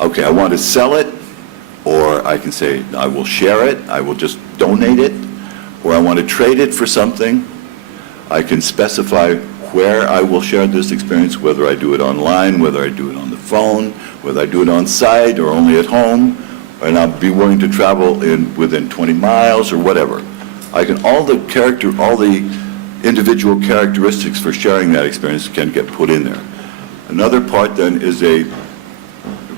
okay, I want to sell it, or I can say I will share it, I will just donate it, or I want to trade it for something. I can specify where I will share this experience, whether I do it online, whether I do it on the phone, whether I do it on site or only at home, and I'll be willing to travel within 20 miles or whatever. I can, all the individual characteristics for sharing that experience can get put in there. Another part then is a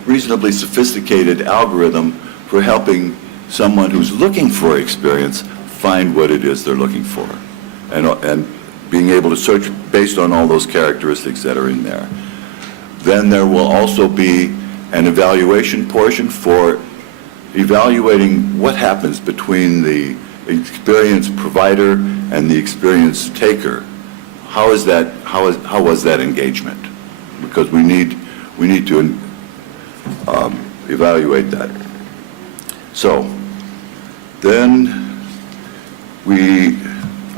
reasonably sophisticated algorithm for helping someone who's looking for experience find what it is they're looking for, and being able to search based on all those characteristics that are in there. Then there will also be an evaluation portion for evaluating what happens between the experience provider and the experience taker. How was that engagement? Because we need to evaluate that. So then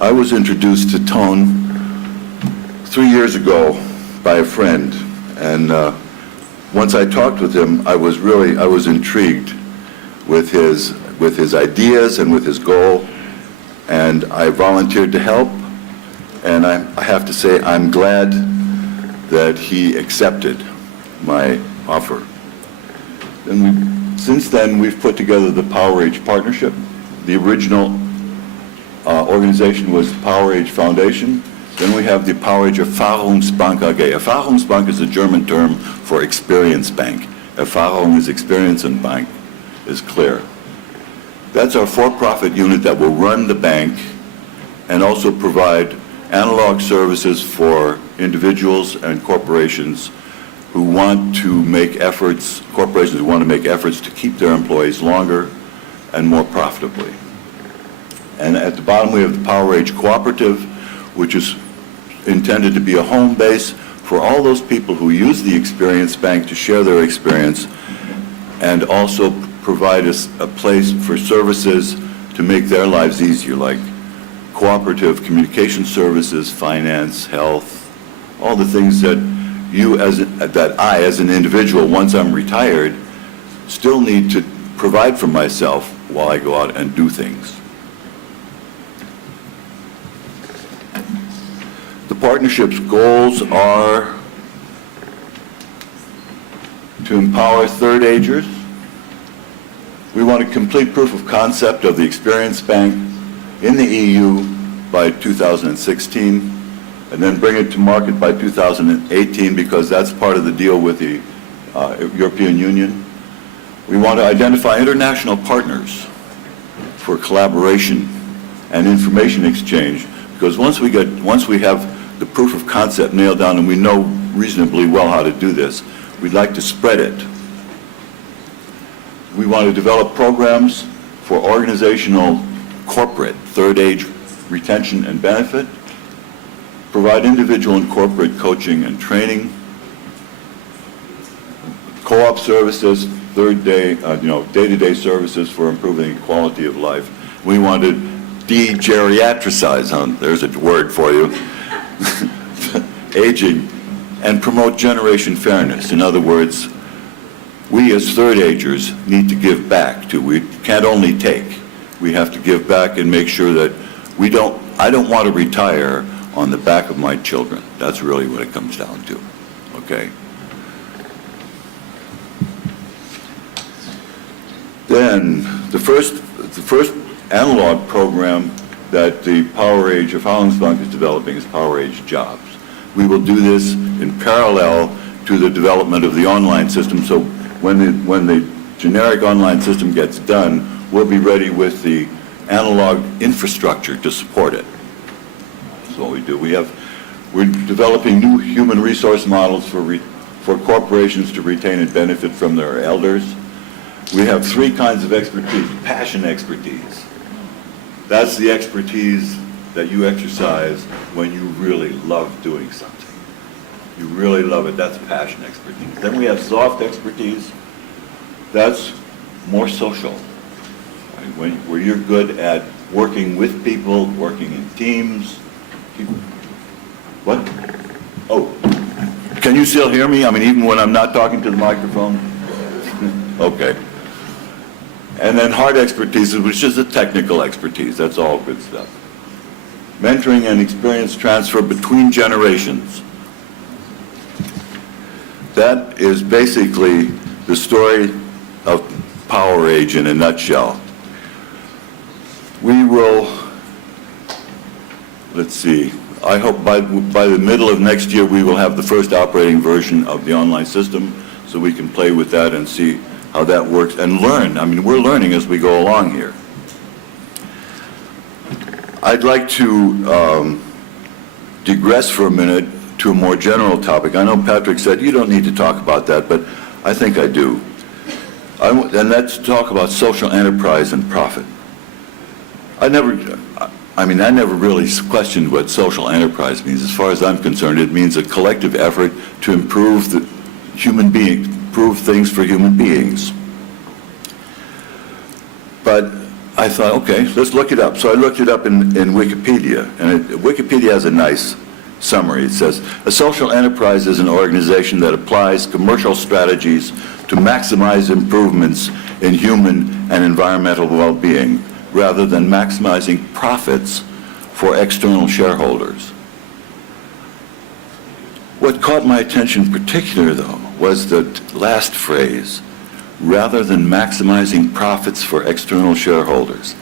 I was introduced to Tone 3 years ago by a friend, and once I talked with him, I was intrigued with his ideas and with his goal, and I volunteered to help, and I have to say I'm glad that he accepted my offer. And since then, we've put together the PowerAge Partnership. The original organization was the PowerAge Foundation. Then we have the PowerAge Erfahrungsbank AG. Erfahrungsbank is a German term for experience bank. Erfahrung is experience and bank is clear. That's our for-profit unit that will run the bank and also provide analog services for individuals and corporations who want to make efforts, corporations who want to make efforts to keep their employees longer and more profitably. And at the bottom we have the PowerAge Cooperative, which is intended to be a home base for all those people who use the Experience Bank to share their experience, and also provide us a place for services to make their lives easier, like cooperative communication services, finance, health, all the things that I, as an individual, once I'm retired, still need to provide for myself while I go out and do things. The partnership's goals are to empower third agers. We want a complete proof of concept of the Experience Bank in the EU by 2016, and then bring it to market by 2018, because that's part of the deal with the European Union. We want to identify international partners for collaboration and information exchange, because once we have the proof of concept nailed down and we know reasonably well how to do this, we'd like to spread it. We want to develop programs for organizational corporate third age retention and benefit, provide individual and corporate coaching and training, co-op services, day-to-day services for improving quality of life. We want to de-geriatricize, there's a word for you, aging, and promote generation fairness. In other words, we as third agers need to give back too. We can't only take. We have to give back and make sure that I don't want to retire on the back of my children. That's really what it comes down to, okay? Then the first analog program that the PowerAge Erfahrungsbank is developing is PowerAge Jobs. We will do this in parallel to the development of the online system, so when the generic online system gets done, we'll be ready with the analog infrastructure to support it. That's what we do. We're developing new human resource models for corporations to retain and benefit from their elders. We have three kinds of expertise. Passion expertise. That's the expertise that you exercise when you really love doing something. You really love it. That's passion expertise. Then we have soft expertise. That's more social, right? Where you're good at working with people, working in teams. What? Oh, can you still hear me? I mean, even when I'm not talking to the microphone? Okay. And then hard expertise, which is a technical expertise. That's all good stuff. Mentoring and experience transfer between generations. That is basically the story of PowerAge in a nutshell. We will, let's see, I hope by the middle of next year we will have the first operating version of the online system so we can play with that and see how that works and learn. I mean, we're learning as we go along here. I'd like to digress for a minute to a more general topic. I know Patrick said you don't need to talk about that, but I think I do. And that's talk about social enterprise and profit. I never really questioned what social enterprise means. As far as I'm concerned, it means a collective effort to improve improve things for human beings. But I thought, okay, let's look it up. So I looked it up in Wikipedia, and Wikipedia has a nice summary. It says, a social enterprise is an organization that applies commercial strategies to maximize improvements in human and environmental well-being, rather than maximizing profits for external shareholders. What caught my attention in particular, though, was the last phrase, rather than maximizing profits for external shareholders.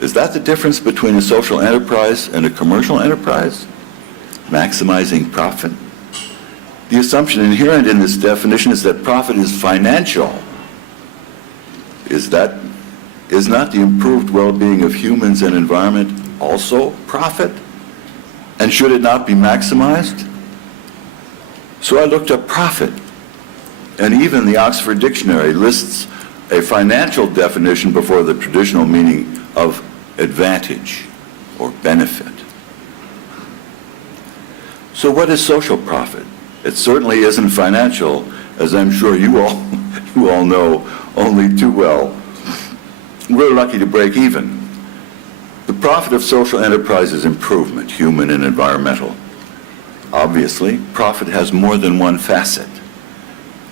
Is that the difference between a social enterprise and a commercial enterprise? Maximizing profit? The assumption inherent in this definition is that profit is financial. Is not the improved well-being of humans and environment also profit? And should it not be maximized? So I looked up profit, and even the Oxford Dictionary lists a financial definition before the traditional meaning of advantage or benefit. So what is social profit? It certainly isn't financial, as I'm sure you all know only too well. We're lucky to break even. The profit of social enterprise is improvement, human and environmental. Obviously, profit has more than one facet.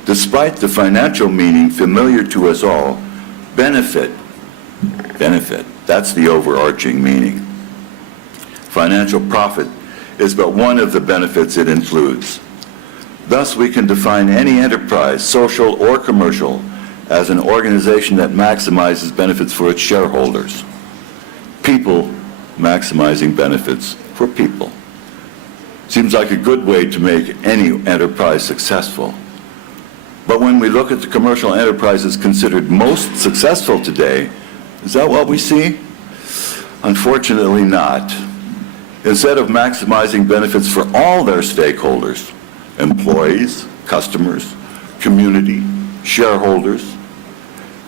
Despite the financial meaning familiar to us all, benefit, that's the overarching meaning. Financial profit is but one of the benefits it includes. Thus, we can define any enterprise, social or commercial, as an organization that maximizes benefits for its shareholders. People maximizing benefits for people. Seems like a good way to make any enterprise successful. But when we look at the commercial enterprises considered most successful today, is that what we see? Unfortunately not. Instead of maximizing benefits for all their stakeholders, employees, customers, community, shareholders,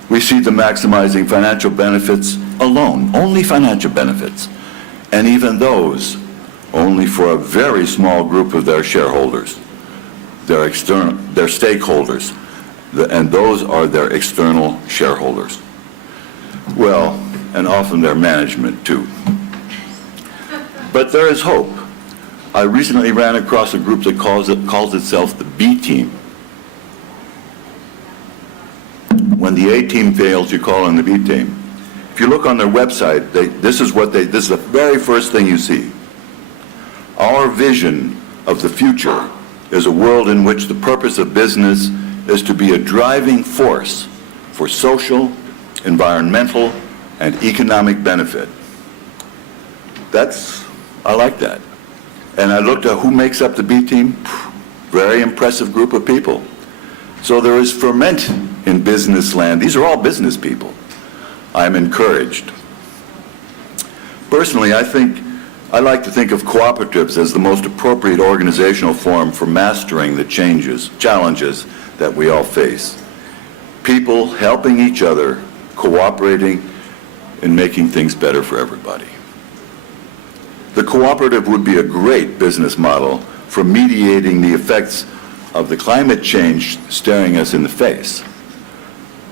we see them maximizing financial benefits alone, only financial benefits, and even those only for a very small group of their shareholders, their stakeholders, and those are their external shareholders. Well, and often their management too. But there is hope. I recently ran across a group that calls itself the B team. When the A team fails, you call on the B team. If you look on their website, this is the very first thing you see. Our vision of the future is a world in which the purpose of business is to be a driving force for social, environmental, and economic benefit. I like that. And I looked at who makes up the B team. Very impressive group of people. So there is ferment in business land. These are all business people. I'm encouraged. Personally, I like to think of cooperatives as the most appropriate organizational form for mastering the challenges that we all face. People helping each other, cooperating, and making things better for everybody. The cooperative would be a great business model for mediating the effects of the climate change staring us in the face.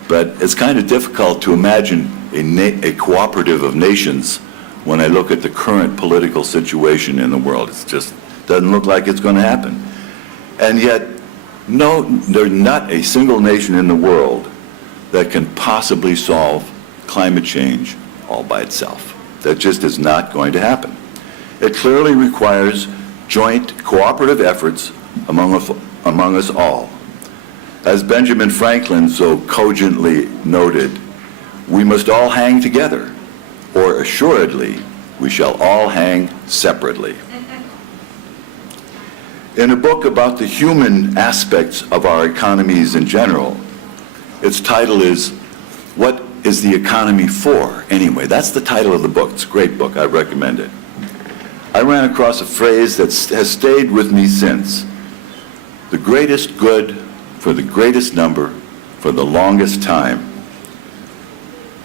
But it's kind of difficult to imagine a cooperative of nations when I look at the current political situation in the world. It just doesn't look like it's going to happen. And yet, there's not a single nation in the world that can possibly solve climate change all by itself. That just is not going to happen. It clearly requires joint cooperative efforts among us all. As Benjamin Franklin so cogently noted, we must all hang together, or assuredly, we shall all hang separately. In a book about the human aspects of our economies in general, its title is, What is the Economy For, Anyway? That's the title of the book. It's a great book. I recommend it. I ran across a phrase that has stayed with me since. The greatest good for the greatest number for the longest time.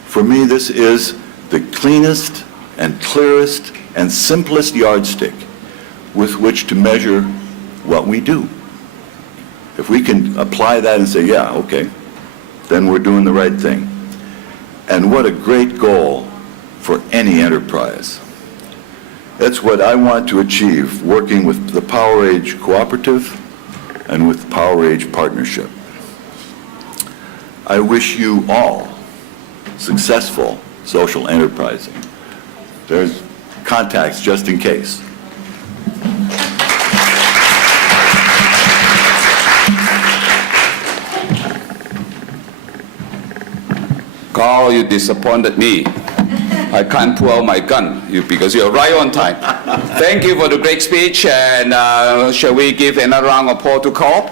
For me, this is the cleanest and clearest and simplest yardstick with which to measure what we do. If we can apply that and say, yeah, okay, then we're doing the right thing. And what a great goal for any enterprise. That's what I want to achieve, working with the PowerAge Cooperative and with the PowerAge Partnership. I wish you all successful social enterprising. There's contacts just in case. Karl, you disappointed me. I can't pull out my gun because you're right on time. Thank you for the great speech, and shall we give another round of applause to Karl?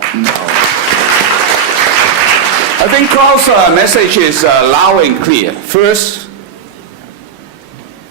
I think Karl's message is loud and clear. First,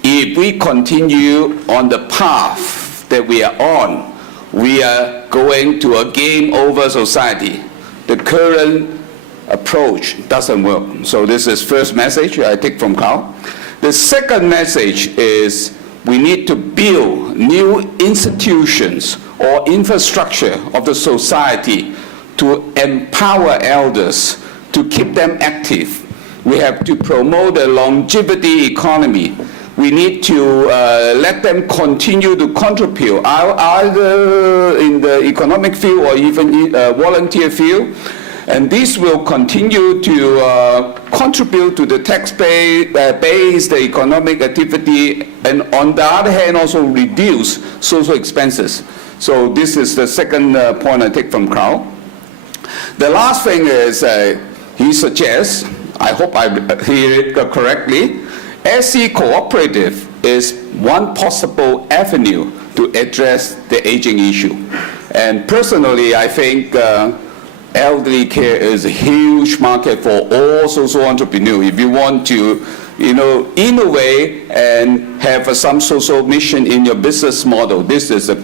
if we continue on the path that we are on, we are going to a game over society. The current approach doesn't work. So this is first message I take from Karl. The second message is we need to build new institutions or infrastructure of the society to empower elders, to keep them active. We have to promote a longevity economy. We need to let them continue to contribute either in the economic field or even volunteer field. And this will continue to contribute to the tax base, the economic activity, and on the other hand also reduce social expenses. So this is the second point I take from Karl. The last thing is he suggests, I hope I hear it correctly, SE Cooperative is one possible avenue to address the aging issue. And personally, I think elderly care is a huge market for all social entrepreneurs. If you want to, innovate and have some social mission in your business model, this is a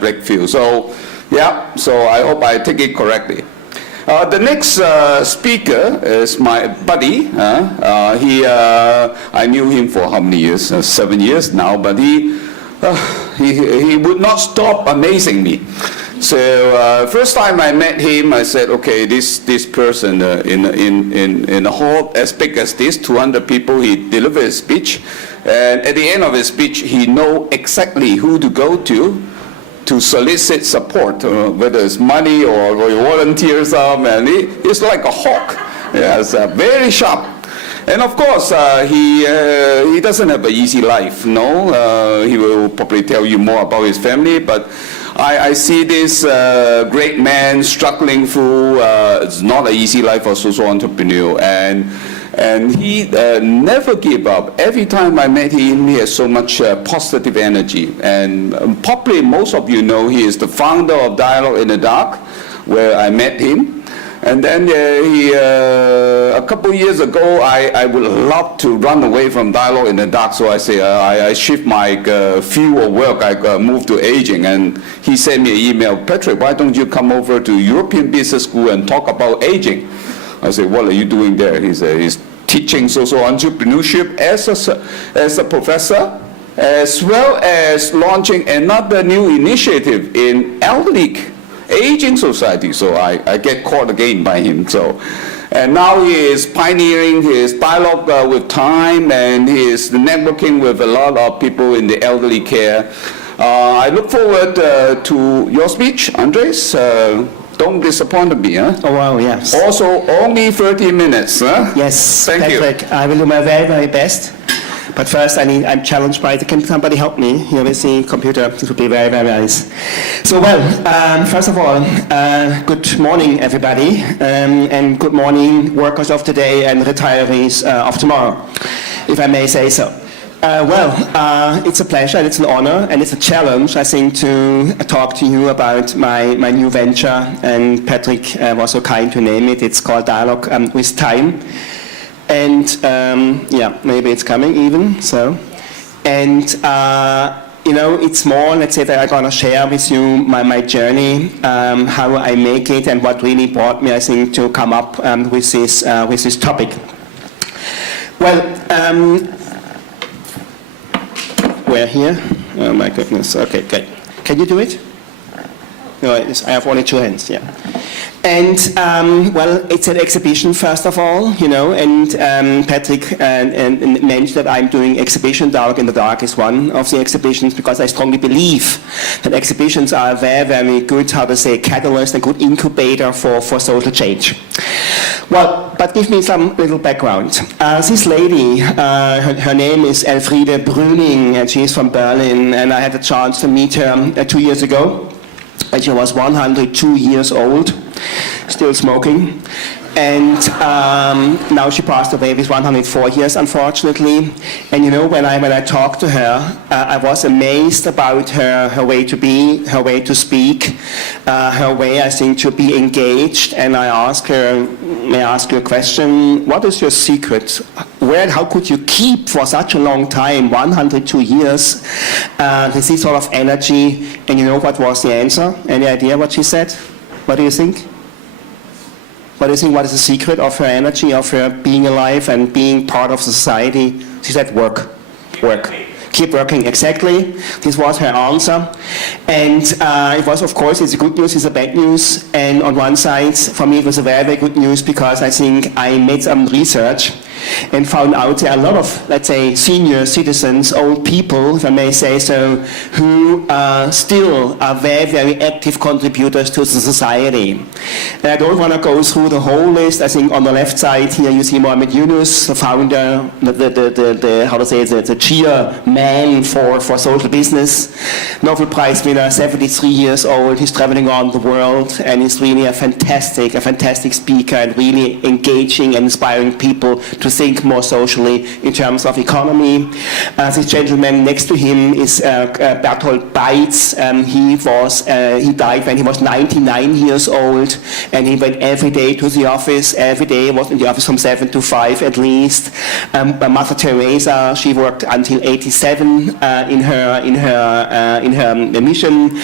break field. So, yeah, so I hope I take it correctly. The next speaker is my buddy. I knew him for how many years? 7 years now, but he would not stop amazing me. So first time I met him, I said, okay, this person in a hall as big as this, 200 people, he delivered his speech, and at the end of his speech, he know exactly who to go to solicit support, whether it's money or volunteers, and he's like a hawk. Yes, very sharp. And of course, he doesn't have an easy life, no. He will probably tell you more about his family, but I see this great man struggling through, it's not an easy life for a social entrepreneur, and he never gave up. Every time I met him, he has so much positive energy. And probably most of you know he is the founder of Dialogue in the Dark, where I met him. And then a couple years ago, I would love to run away from Dialogue in the Dark, so I say I shift my field of work, I moved to aging, and he sent me an email, Patrick, why don't you come over to European Business School and talk about aging? I said, what are you doing there? He said, he's teaching social entrepreneurship as a professor, as well as launching another new initiative in elderly aging society. So I get caught again by him. So, and now he is pioneering his dialogue with time, and he is networking with a lot of people in the elderly care. I look forward to your speech, Andreas. don't disappoint me. Huh? Oh, wow, yes. Also, only 30 minutes. Huh? Yes, Thank you. Patrick, I will do my very, very best. But first, I'm challenged by, can somebody help me here with the computer? This would be very, very nice. So, well, first of all, good morning, everybody, and good morning, workers of today and retirees of tomorrow, if I may say so. It's a pleasure and it's an honor and it's a challenge, I think, to talk to you about my new venture, and Patrick was so kind to name it. It's called Dialogue with Time. And maybe it's coming even, so. And, it's more, let's say, that I'm going to share with you my journey, how I make it, and what really brought me, I think, to come up with this topic. Well, we're here. Oh, my goodness. Okay, good. Can you do it? No, I have only two hands, yeah. And, it's an exhibition, first of all, and Patrick mentioned that I'm doing exhibition. Dialogue in the Dark is one of the exhibitions, because I strongly believe that exhibitions are a very, very good, catalyst and good incubator for social change. Well, but give me some little background. This lady, her name is Elfriede Brüning, and she is from Berlin, and I had the chance to meet her 2 years ago. And she was 102 years old, still smoking. And now she passed away with 104 years, unfortunately. And when I talked to her, I was amazed about her way to be, her way to speak, her way, I think, to be engaged. And I asked her, may I ask you a question? What is your secret? How could you keep for such a long time, 102 years, this sort of energy? And what was the answer? Any idea what she said? What do you think? What do you think, what is the secret of her energy, of her being alive and being part of society? She said, work. Keep working, exactly. This was her answer. And it was, of course, it's a good news, it's a bad news. And on one side, for me, it was a very, very good news, because I think I made some research and found out there are a lot of, let's say, senior citizens, old people, if I may say so, who still are very, very active contributors to the society. And I don't want to go through the whole list. I think on the left side here you see Mohamed Yunus, the founder, the chairman for social business, Nobel Prize winner, 73 years old. He's traveling around the world, and he's really a fantastic speaker, and really engaging and inspiring people to think more socially in terms of economy. This gentleman next to him is Bertolt Beitz. He died when he was 99 years old, and he went every day to the office. Every day was in the office from 7 to 5 at least. Mother Teresa, she worked until 87 in her mission.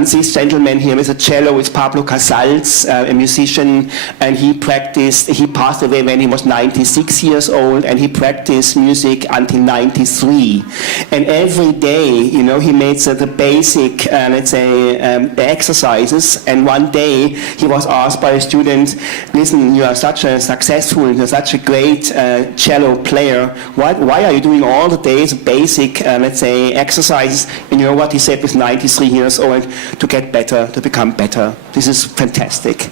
This gentleman here with a cello is Pablo Casals, a musician, and he passed away when he was 96 years old, and he practiced music until 93. And every day, he made the basic, exercises. And one day he was asked by a student, listen, you are such a great cello player. Why are you doing all the days basic, exercises? And you know what he said with 93 years old? To get better, to become better. This is fantastic.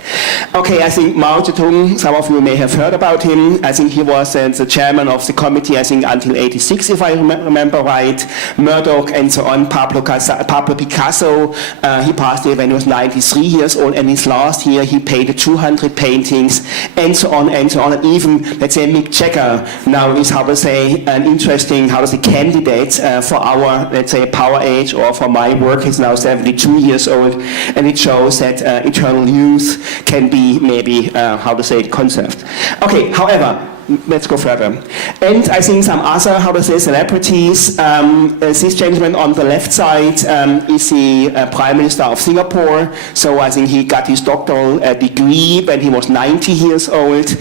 Okay, I think Mao Zedong, some of you may have heard about him. I think he was the chairman of the committee, I think, until 86, if I remember right. Murdoch and so on. Pablo Picasso, he passed away when he was 93 years old, and his last year he painted 200 paintings, and so on and so on. And even, Mick Jagger now is, an interesting, candidate for our, PowerAge, or for my work. He's now 72 years old, and it shows that eternal youth can be maybe, conserved. Okay, however, let's go further. And I think some other, celebrities. This gentleman on the left side is the Prime Minister of Singapore. So I think he got his doctoral degree when he was 90 years old.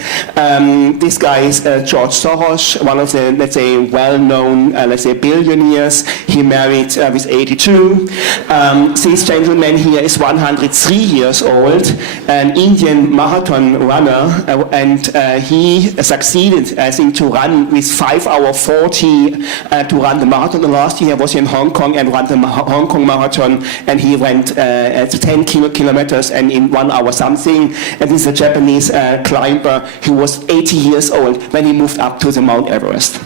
This guy is George Soros, one of the, well-known, billionaires. He married with 82. This gentleman here is 103 years old, an Indian marathon runner, and he succeeded succeeded, I think, to run with 5 hours 40 to run the marathon. The last year I was in Hong Kong and ran the Hong Kong marathon, and he went 10 kilometers and in 1 hour something. And this is a Japanese climber who was 80 years old when he moved up to the Mount Everest.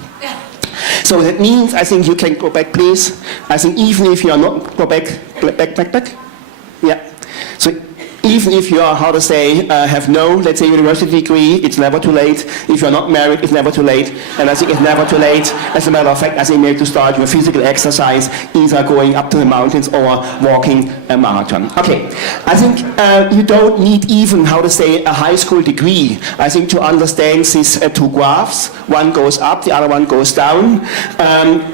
So that means, I think you can go back, please. I think even if you are not, go back. Yeah. So even if you are, how to say, have no, let's say, university degree, it's never too late. If you're not married, it's never too late. And I think it's never too late. As a matter of fact, I think maybe to start your physical exercise, either going up to the mountains or walking a marathon. Okay, I think you don't need even, how to say, a high school degree. I think to understand these 2 graphs, one goes up, the other one goes down.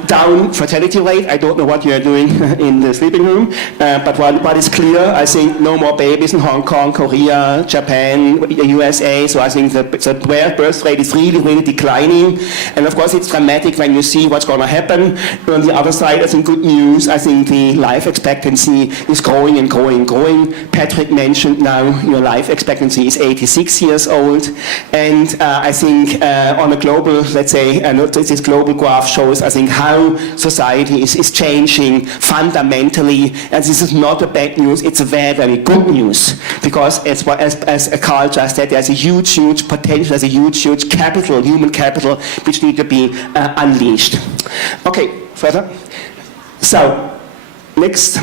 Down fertility rate, I don't know what you're doing in the sleeping room, but what is clear, I think no more babies in Hong Kong, Korea, Japan, USA, so I think the birth rate is really, really declining. And of course it's dramatic when you see what's going to happen. On the other side, I think good news, I think the life expectancy is growing and growing and growing. Patrick mentioned now your life expectancy is 86 years old. And I think on a global, let's say, this global graph shows, I think, how society is changing fundamentally. And this is not a bad news, it's a very, very good news. Because as Karl just said, there's a huge potential, there's a huge capital, human capital, which need to be unleashed. Okay, further. So, next.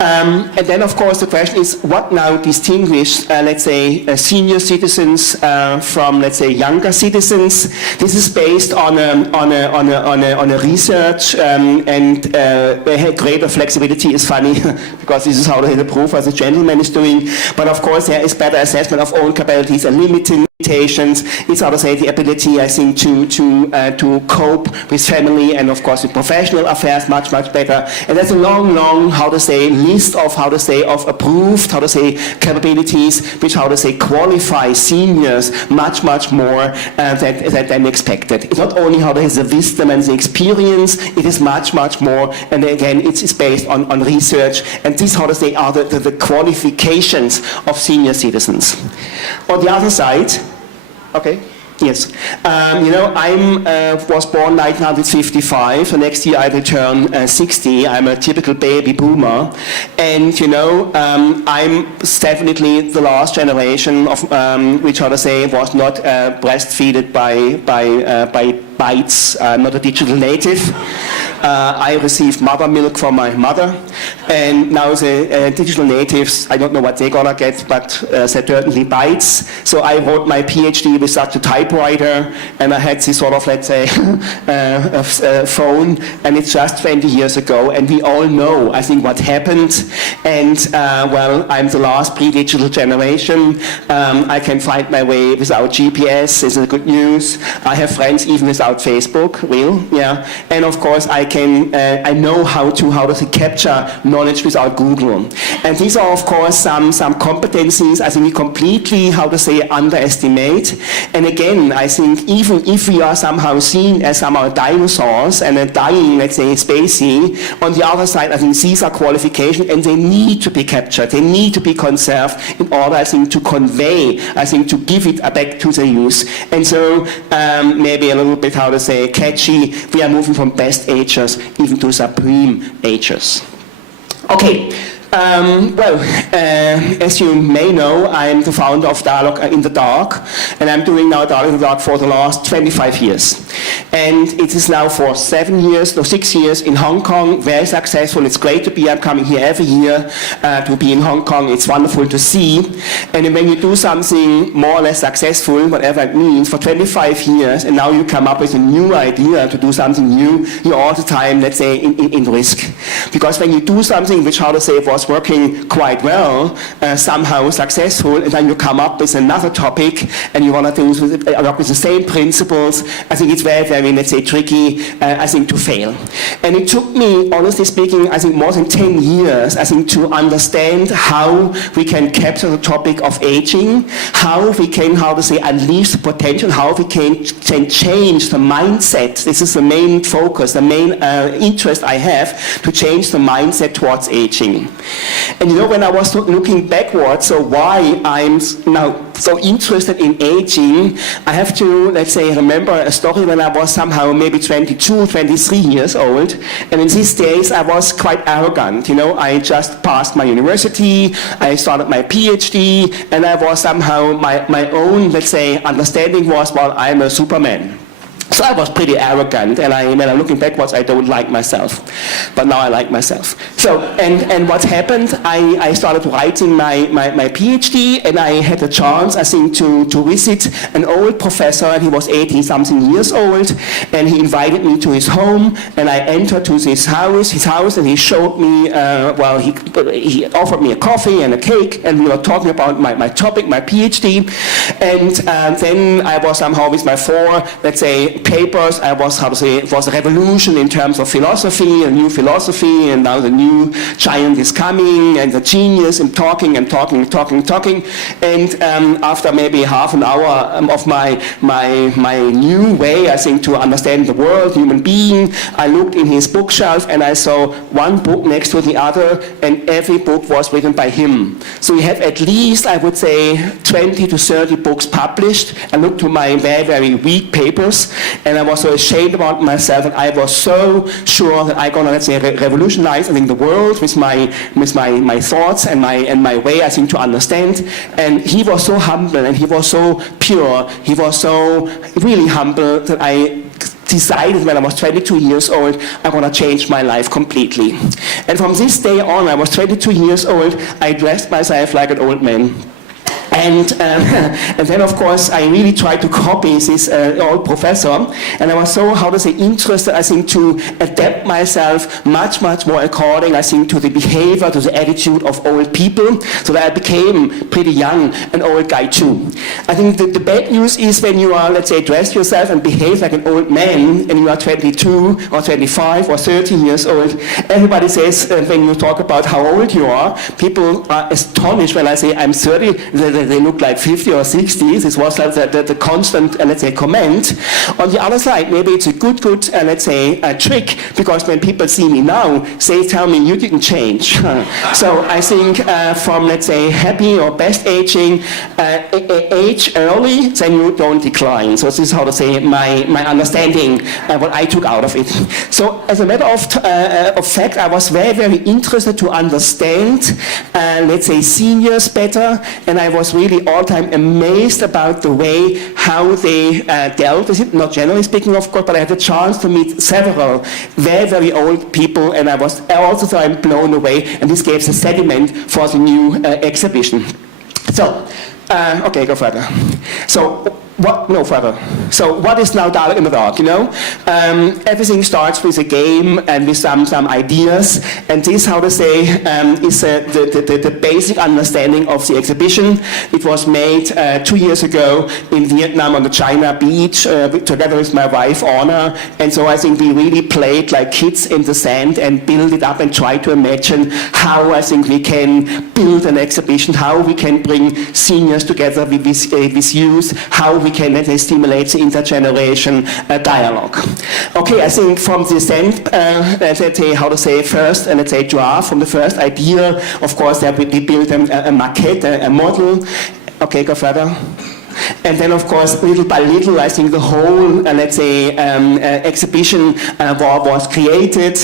And then, of course, the question is, what now distinguishes, let's say, senior citizens from, let's say, younger citizens? This is based on a research, and greater flexibility is funny because this is how the proof as a gentleman is doing. But of course, there is better assessment of own capabilities and limitations. It's how to say the ability, I think, to cope with family and of course with professional affairs much better. And there's a long, how to say, list of of approved, how to say, capabilities which, how to say, qualify seniors much more than expected. It's not only how there is the wisdom and the experience, it is much more, and again it's based on research, and these, how to say, are the qualifications of senior citizens. On the other side, okay. Yes. You know, I was born 1955, and next year I will turn 60. I'm a typical baby boomer. And, you know, I'm definitely the last generation of, which, how to say, was not breastfeeded by bites. I'm not a digital native. I received mother milk from my mother. And now the digital natives, I don't know what they're gonna get, but certainly bites. So I wrote my PhD with such a typewriter, and I had this sort of, let's say, phone, and it's just 20 years ago, and we all know, I think, what happened. And, well, I'm the last pre-digital generation. I can find my way without GPS, this is good news. I have friends even without Facebook, yeah. And of course, I know how to capture knowledge without Google. And these are, of course, some competencies I think we completely, how to say, underestimate. And again, I think even if we are somehow seen as somehow dinosaurs and a dying, let's say, species, on the other side, I think these are qualifications and they need to be captured. They need to be conserved in order, I think, to convey, I think, to give it back to the youth. And so, maybe a little bit, how to say, catchy, we are moving from best ages even to supreme ages. Okay. Well, as you may know, I'm the founder of Dialogue in the Dark, and I'm doing now Dialogue in the Dark for the last 25 years. And it is now for 6 years in Hong Kong, very successful. It's great to be, I'm coming here every year to be in Hong Kong. It's wonderful to see. And when you do something more or less successful, whatever it means, for 25 years, and now you come up with a new idea to do something new, you're all the time, let's say, in risk. Because when you do something which, how to say, was working quite well, somehow successful, and then you come up with another topic and you want to work with the same principles, I think it's very, very, let's say, tricky, I think, to fail. And it took me, honestly speaking, I think more than 10 years, I think, to understand how we can capture the topic of aging, how we can, how to say, unleash the potential, how we can change the mindset. This is the main focus, the main interest I have, to change the mindset towards aging. And you know, when I was looking backwards, so why I'm now so interested in aging, I have to, let's say, remember a story when I was somehow maybe 22, 23 years old. And in these days, I was quite arrogant. You know, I just passed my university, I started my PhD, and I was somehow, my own, let's say, understanding was, well, I'm a Superman. So I was pretty arrogant, and when I'm looking backwards, I don't like myself. But now I like myself. So, and what happened, I started writing my PhD, and I had a chance, I think, to visit an old professor, and he was 80-something years old, and he invited me to his home, and I entered to his house, and he showed me, he offered me a coffee and a cake, and we were talking about my topic, my PhD, and then I was somehow with my 4, let's say, papers, I was, it was a revolution in terms of philosophy, a new philosophy, and now the new giant is coming, and the genius, and talking. And after maybe half an hour of my new way, I think, to understand the world, human being, I looked in his bookshelf, and I saw one book next to the other, and every book was written by him. So we have at least, I would say, 20 to 30 books published. I looked to my very, very weak papers, and I was so ashamed about myself, and I was so sure that I'm gonna, let's say, revolutionize, I think, the world with my thoughts and my way, I think, to understand. And he was so humble, and he was so pure, he was so really humble, that I decided when I was 22 years old, I want to change my life completely. And from this day on, I was 22 years old, I dressed myself like an old man. And then, of course, I really tried to copy this old professor, and I was so, interested, I think, to adapt myself much more according, I think, to the behavior, to the attitude of old people, so that I became pretty young, an old guy too. I think the bad news is when you are, let's say, dress yourself and behave like an old man, and you are 22 or 25 or 30 years old, everybody says, when you talk about how old you are, people are astonished when I say I'm 30, they look like 50 or 60. This was the constant, let's say, comment. On the other side, maybe it's a good let's say, a trick, because when people see me now, they tell me you didn't change. So I think from, let's say, happy or best aging, age early, then you don't decline. So this is how to say my understanding, what I took out of it. So as a matter of fact, I was very, very interested to understand, let's say, seniors better, and I was really all time amazed about the way how they dealt with it, not generally speaking, of course, but I had the chance to meet several very, very old people, and I was also so I'm blown away, and this gave the sediment for the new exhibition. So, okay, go further. So, what is now Dialogue in the Dark, you know? Everything starts with a game and with some ideas, and this, how to say, is the basic understanding of the exhibition. It was made 2 years ago in Vietnam on the China beach, together with my wife, Anna, and so I think we really played like kids in the sand and build it up and try to imagine how I think we can build an exhibition, how we can bring seniors together with youth, how we can, let's say, stimulate the intergeneration dialogue. Okay, I think from the end, let's say, how to say, first, let's say, draft, from the first idea, of course, we built a maquette, a model. Okay, go further. And then, of course, little by little, I think the whole, let's say, exhibition was created.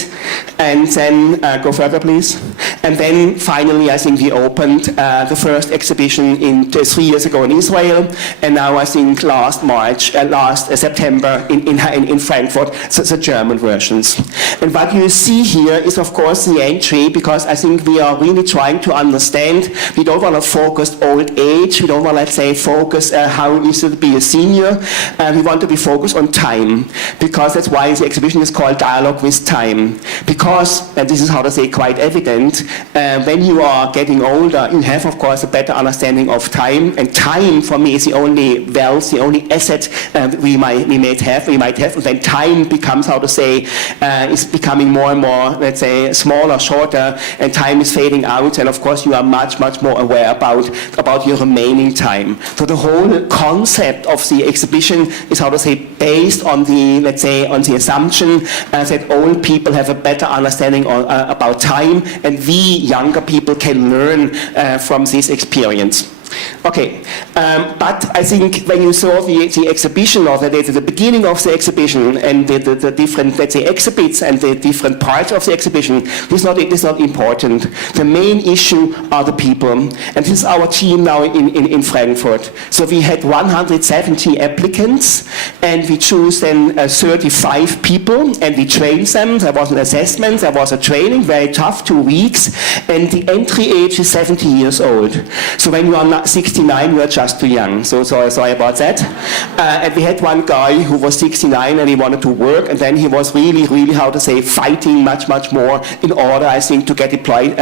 And then, go further, please. And then, finally, I think we opened the first exhibition 3 years ago in Israel. And now, I think, last September in Frankfurt, the German versions. And what you see here is, of course, the entry, because I think we are really trying to understand. We don't want to focus old age. We don't want to, let's say, focus how is it to be a senior. We want to be focused on time, because that's why the exhibition is called Dialogue with Time. Because, and this is how to say quite evident, when you are getting older, you have, of course, a better understanding of time, and time for me is the only wealth, the only asset we might have, and then time becomes, how to say, is becoming more and more, let's say, smaller, shorter, and time is fading out, and of course you are much more aware about your remaining time. So the whole whole concept of the exhibition is, how to say, based on the, let's say, on the assumption that old people have a better understanding about time, and we younger people can learn from this experience. Okay, but I think when you saw the exhibition, or the beginning of the exhibition, and the different, let's say, exhibits and the different parts of the exhibition, it is not important. The main issue are the people, and this is our team now in Frankfurt. So we had 170 applicants, and we choose then 35 people, and we trained them. There was an assessment, there was a training, very tough, 2 weeks, and the entry age is 70 years old. So when you are not 69, you are just too young. So sorry about that. And we had one guy who was 69 and he wanted to work, and then he was really, how to say, fighting much more in order, I think, to get employed.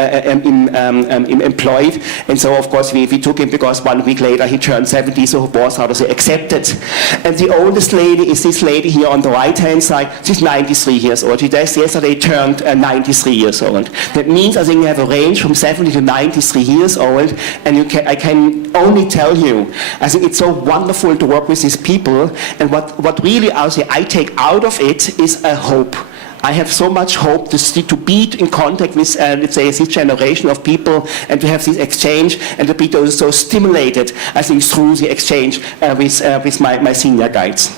And so, of course, we took him because 1 week later he turned 70, so he was, how to say, accepted. And the oldest lady is this lady here on the right-hand side. She's 93 years old. She just yesterday turned 93 years old. That means, I think, you have a range from 70 to 93 years old, and I can only tell you, I think it's so wonderful to work with these people, and what really I take out of it is a hope. I have so much hope to be in contact with, let's say, this generation of people, and to have this exchange, and to be so stimulated, I think, through the exchange with my senior guides.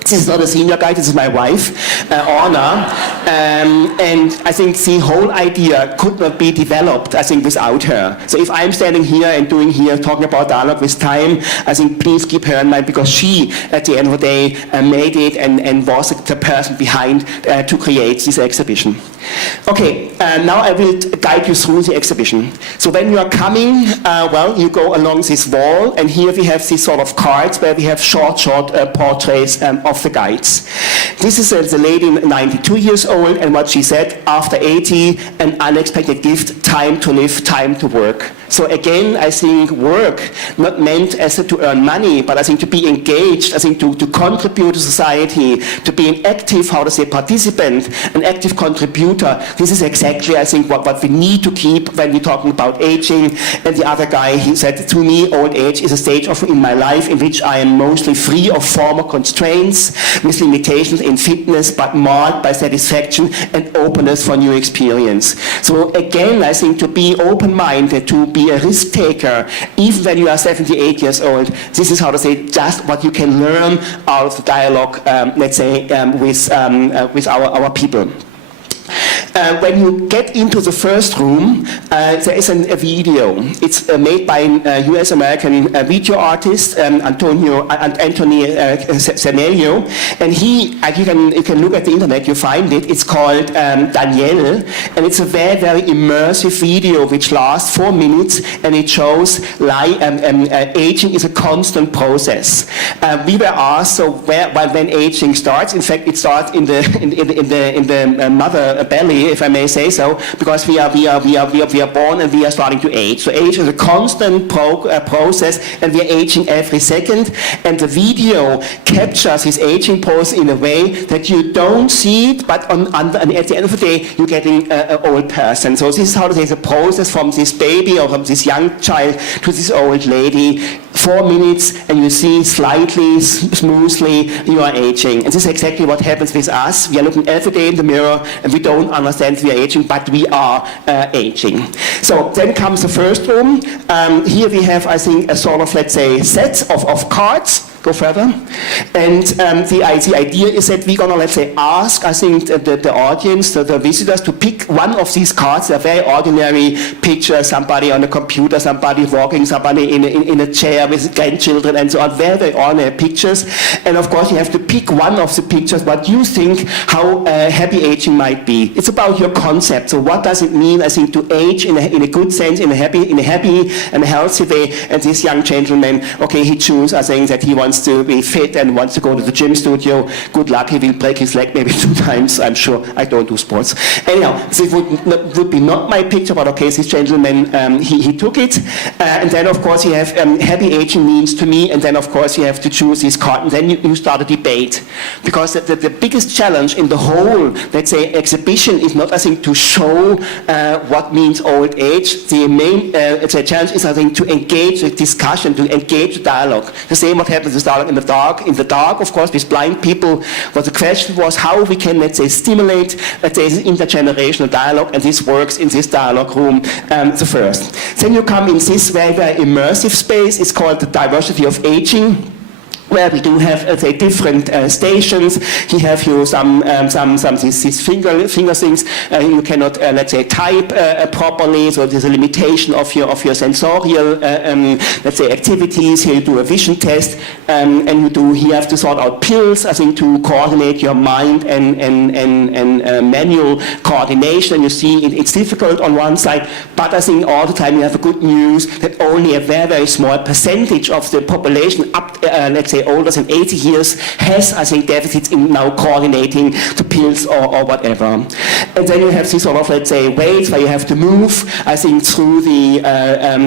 This is not a senior guide, this is my wife, Anna, and I think the whole idea could not be developed, I think, without her. So if I'm standing here and talking about dialogue with time, I think please keep her in mind, because she, at the end of the day, made it and was the person behind to create this exhibition. Okay, now I will guide you through the exhibition. So when you are coming, you go along this wall, and here we have these sort of cards where we have short portraits of the guides. This is the lady, 92 years old, and what she said: after 80, an unexpected gift, time to live, time to work. So again, I think work, not meant as to earn money, but I think to be engaged, I think to contribute to society, to be an active, how to say, participant, an active contributor. This is exactly, I think, what we need to keep when we're talking about aging. And the other guy, he said, to me, old age is a stage in my life in which I am mostly free of former constraints, with limitations in fitness, but marked by satisfaction and openness for new experience. So again, I think to be open-minded, to be a risk taker, even when you are 78 years old, this is, how to say, just what you can learn out of the dialogue, let's say, with our people. When you get into the first room, there is a video. It's made by a US-American video artist, Anthony Zanello, and you can look at the internet, you find it. It's called Danielle, and it's a very immersive video which lasts 4 minutes, and it shows aging is a constant process. We were asked, so when aging starts. In fact, it starts in the mother belly, if I may say so, because we are born and we are starting to age. So age is a constant process, and we are aging every second. And the video captures this aging process in a way that you don't see it, but at the end of the day, you're getting an old person. So this is, how to say, the process from this baby or from this young child to this old lady. 4 minutes, and you see slightly, smoothly, you are aging. And this is exactly what happens with us. We are looking every day in the mirror, and we don't understand we are aging, but we are aging. So then comes the first room. Here we have, I think, a sort of, let's say, set of cards. Go further. And the idea is that we're going to, let's say, ask, I think, the audience, the visitors, to pick one of these cards. They're very ordinary pictures, somebody on a computer, somebody walking, somebody in a chair with grandchildren, and so on. Very ordinary pictures. And of course, you have to pick one of the pictures, what you think, how happy aging might be. It's about your concept. So what does it mean, I think, to age in a good sense, in a happy and healthy way? And this young gentleman, okay, he chose, I think, that he wants wants to be fit and wants to go to the gym studio, good luck, he will break his leg maybe 2 times, I'm sure. I don't do sports. Anyhow, so it would be not my picture, but okay, this gentleman, he took it. And then, of course, you have happy aging means to me, and then, of course, you have to choose this card, and then you start a debate. Because the biggest challenge in the whole, let's say, exhibition is not, I think, to show what means old age. The main challenge is, I think, to engage the discussion, to engage the dialogue. The same what happens with dialogue in the dark. In the dark, of course, with blind people, but the question was how we can, let's say, stimulate, let's say, intergenerational dialogue, and this works in this dialogue room the first. Then you come in this very, very immersive space. It's called the diversity of aging, where we do have, let's say, different stations. Here have you some these finger things. You cannot, let's say, type properly, so there's a limitation of your sensorial, let's say, activities. Here you do a vision test, and you have to sort out pills, I think, to coordinate your mind and manual coordination. And you see it's difficult on one side, but I think all the time you have a good news that only a very, very small percentage of the population up, let's say, older than 80 years has, I think, deficits in now coordinating the pills or whatever. And then you have this sort of, let's say, ways where you have to move, I think, through the,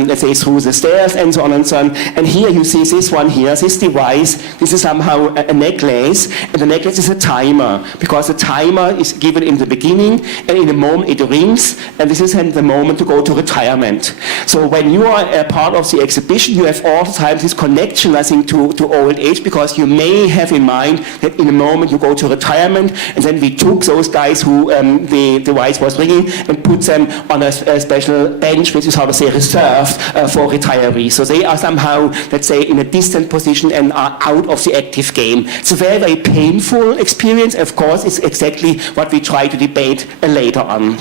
let's say, through the stairs and so on and so on. And here you see this one here, this device, this is somehow a necklace, and the necklace is a timer, because the timer is given in the beginning, and in the moment it rings, and this is the moment to go to retirement. So when you are a part of the exhibition, you have all the time this connection, I think, to old age, because you may have in mind that in a moment you go to retirement, and then we took those guys who the device was ringing and put them on a special bench, which is, how to say, reserved for retirees. So they are somehow, let's say, in a distant position and are out of the active game. It's a very, very painful experience. Of course, it's exactly what we try to debate later on.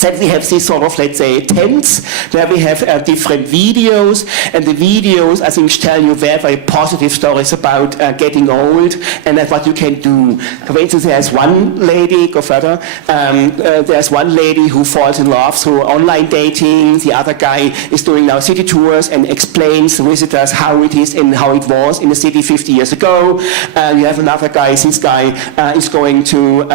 Then we have this sort of, let's say, tents, where we have different videos, and the videos, I think, tell you very, very positive stories about getting old and what you can do. For instance, there's one lady, go further, there's one lady who falls in love through online dating. The other guy is doing now city tours and explains to visitors how it is and how it was in the city 50 years ago. You have another guy, this guy is going to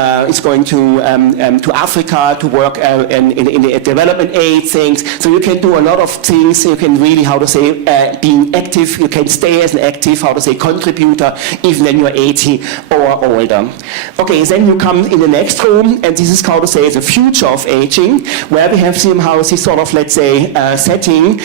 Africa to work in the development aid things. So you can do a lot of things. You can really, how to say, being active. You can stay as an active, how to say, contributor, even when you're 80 or older. Okay, then you come in the next room, and this is, how to say, the future of aging, where we have somehow this sort of, let's say, setting,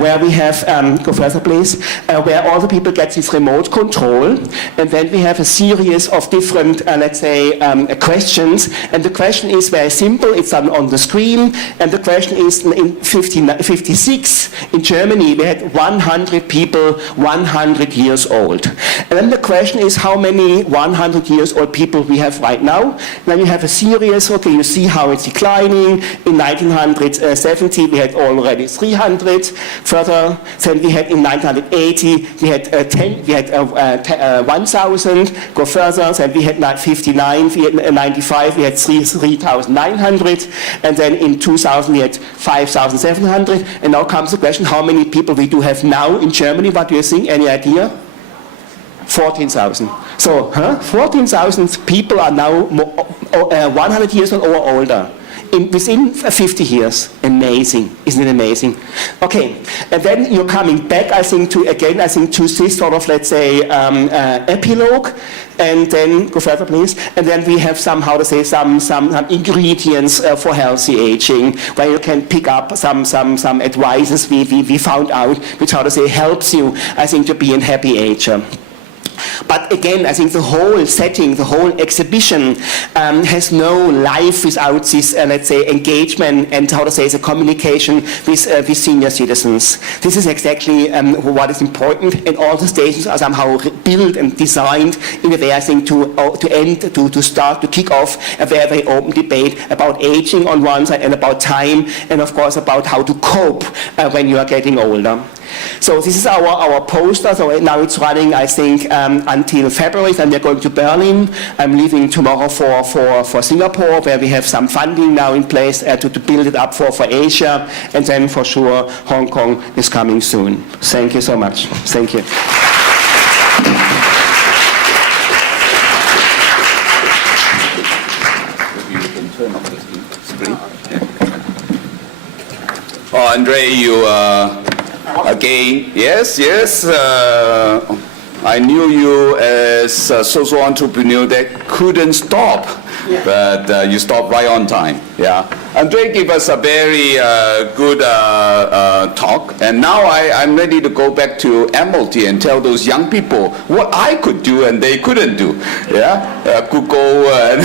where we have, go further please, where all the people get this remote control, and then we have a series of different, let's say, questions, and the question is very simple. It's on the screen, and the question is, in 56 in Germany, we had 100 people 100 years old. And then the question is how many 100 years old people we have right now. Then you have a series, okay, you see how it's declining. In 1970 we had already 300. Further, then we had in 1980 we had 1,000. Go further, then we had 59, we had 95 we had 3,900. And then in 2000 we had 5,700. And now comes the question, how many people we do have now in Germany? What do you think? Any idea? 14,000. So, 14,000 people are now 100 years old or older. Within 50 years. Amazing. Isn't it amazing? Okay. And then you're coming back, I think, to this sort of, let's say, epilogue. And then, go further, please. And then we have some ingredients for healthy aging, where you can pick up some advices we found out, which, how to say, helps you, I think, to be a happy ager. But again, I think the whole setting, the whole exhibition has no life without this, let's say, engagement and, how to say, the communication with senior citizens. This is exactly what is important, and all the stations are somehow built and designed in a way, I think, to start, to kick off a very, very open debate about aging on one side and about time, and of course about how to cope when you are getting older. So this is our poster. So now it's running, I think, until February. Then we're going to Berlin. I'm leaving tomorrow for Singapore, where we have some funding now in place to build it up for Asia. And then for sure, Hong Kong is coming soon. Thank you so much. Thank you. Oh, Andre, you again? Yes. I knew you as a social entrepreneur that couldn't stop, but you stopped right on time. Yeah. Andre gave us a very good talk, and now I'm ready to go back to Amity and tell those young people what I could do and they couldn't do. Yeah, Google and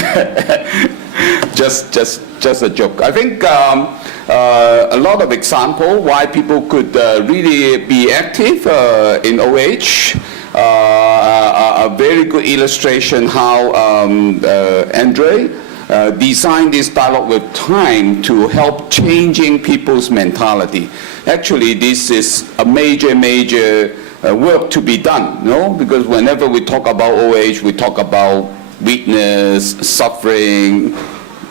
just a joke. I think a lot of example why people could really be active in OH. A very good illustration how Andre designed this dialogue with time to help changing people's mentality. Actually, this is a major work to be done, no? Because whenever we talk about OH, we talk about weakness, suffering,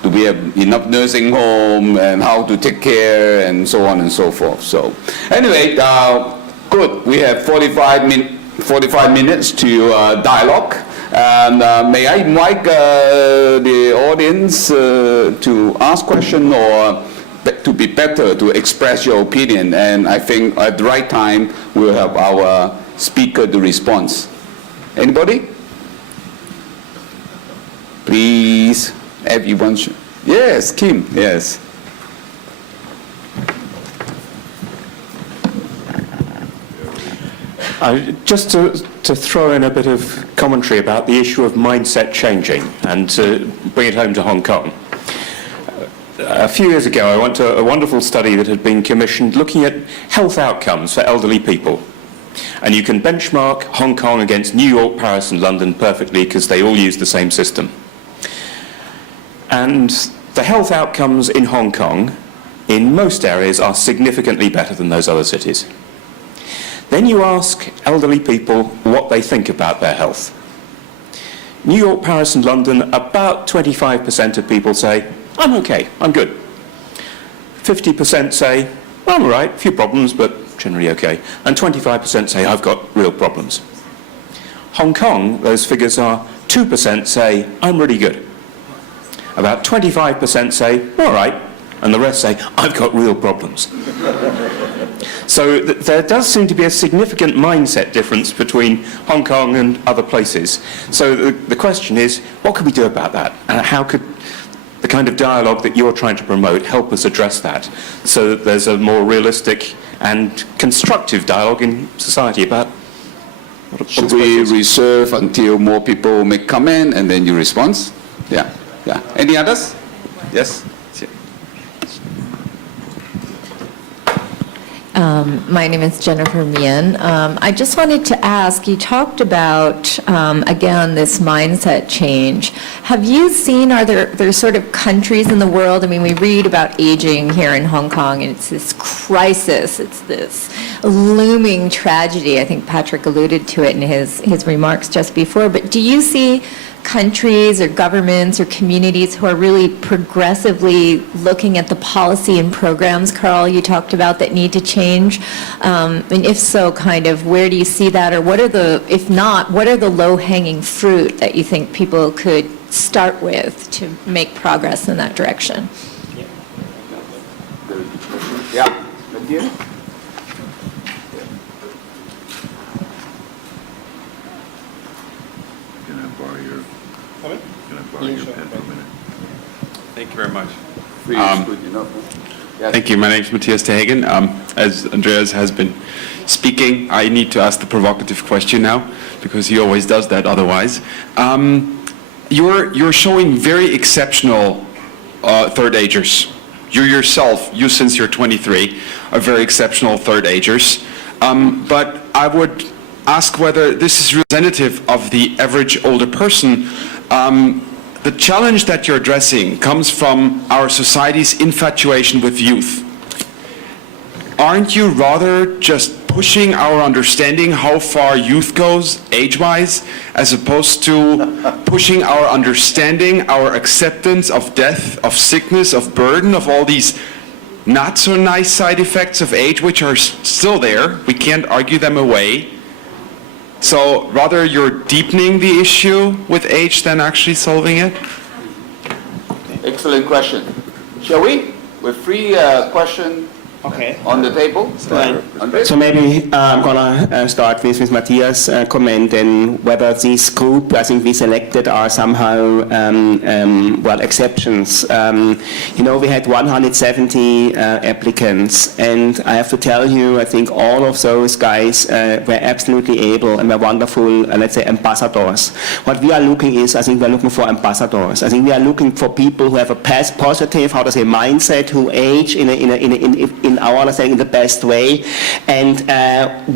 do we have enough nursing home, and how to take care, and so on and so forth. So anyway, good. We have 45 minutes to dialogue. And may I invite the audience to ask questions or to be better, to express your opinion. And I think at the right time, we'll have our speaker to respond. Anybody? Please, everyone should. Yes, Kim, yes. Just to throw in a bit of commentary about the issue of mindset changing and to bring it home to Hong Kong. A few years ago, I went to a wonderful study that had been commissioned looking at health outcomes for elderly people. And you can benchmark Hong Kong against New York, Paris and London perfectly because they all use the same system. And the health outcomes in Hong Kong, in most areas, are significantly better than those other cities. Then you ask elderly people what they think about their health. New York, Paris and London, about 25% of people say, I'm okay, I'm good. 50% say, I'm all right, a few problems, but generally okay. And 25% say, I've got real problems. Hong Kong, those figures are 2% say, I'm really good. About 25% say, all right, and the rest say, I've got real problems. So there does seem to be a significant mindset difference between Hong Kong and other places. So the question is, what can we do about that? And how could the kind of dialogue that you're trying to promote help us address that so that there's a more realistic and constructive dialogue in society about Should we reserve until more people make comment and then you respond? Yeah. Any others? Yes? My name is Jennifer Mian. I just wanted to ask, you talked about, again, this mindset change. Have you seen, are there sort of countries in the world, I mean, we read about aging here in Hong Kong, and it's this crisis, it's this looming tragedy. I think Patrick alluded to it in his remarks just before, but do you see countries or governments or communities who are really progressively looking at the policy and programs, Karl, you talked about that need to change? And if so, kind of, where do you see that? Or what are the, if not, what are the low-hanging fruit that you think people could start with to make progress in that direction? Yeah. Thank you very much. Yes. Thank you. My name is Matthias Tehagen. As Andreas has been speaking, I need to ask the provocative question now, because he always does that otherwise. You're showing very exceptional third agers. You yourself, since you're 23, are very exceptional third agers. But I would ask whether this is representative of the average older person. The challenge that you're addressing comes from our society's infatuation with youth. Aren't you rather just pushing our understanding how far youth goes age-wise, as opposed to pushing our understanding, our acceptance of death, of sickness, of burden, of all these not so nice side effects of age, which are still there? We can't argue them away. So rather you're deepening the issue with age than actually solving it? Excellent question. Shall we? With three questions Okay. on the table. Right. Andreas? So maybe I'm gonna start with Matthias' comment and whether this group I think we selected are somehow well exceptions. We had 170 applicants, and I have to tell you, I think all of those guys were absolutely able and were wonderful, let's say, ambassadors. What we are looking is, I think we're looking for ambassadors. I think we are looking for people who have a positive, mindset, who age in our understanding in the best way, and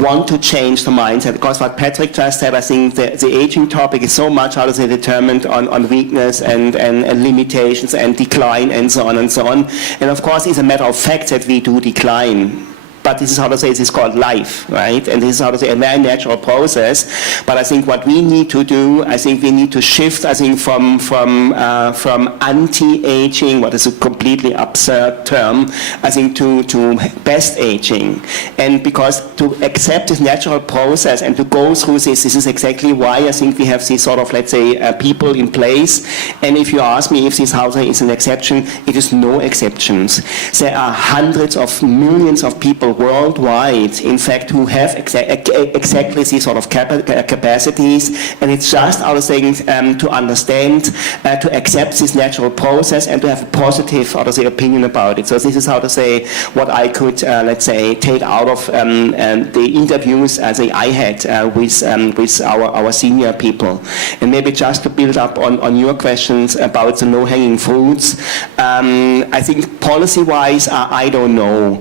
want to change the mindset. Because what Patrick just said, I think the aging topic is so much, determined on weakness and limitations and decline and so on and so on. And of course, it's a matter of fact that we do decline. But this is this is called life, right? And this is a very natural process. But I think what we need to do, I think we need to shift, from anti-aging, what is a completely absurd term, I think to best aging. And because to accept this natural process and to go through this is exactly why I think we have these people in place. And if you ask me if this housing is an exception, it is no exceptions. There are hundreds of millions of people worldwide, in fact, who have exactly these capacities, and it's just to understand, to accept this natural process, and to have a positive opinion about it. So this is what I could take out of the interviews I had with our senior people. And maybe just to build up on your questions about the low-hanging fruits, I think policy-wise, I don't know.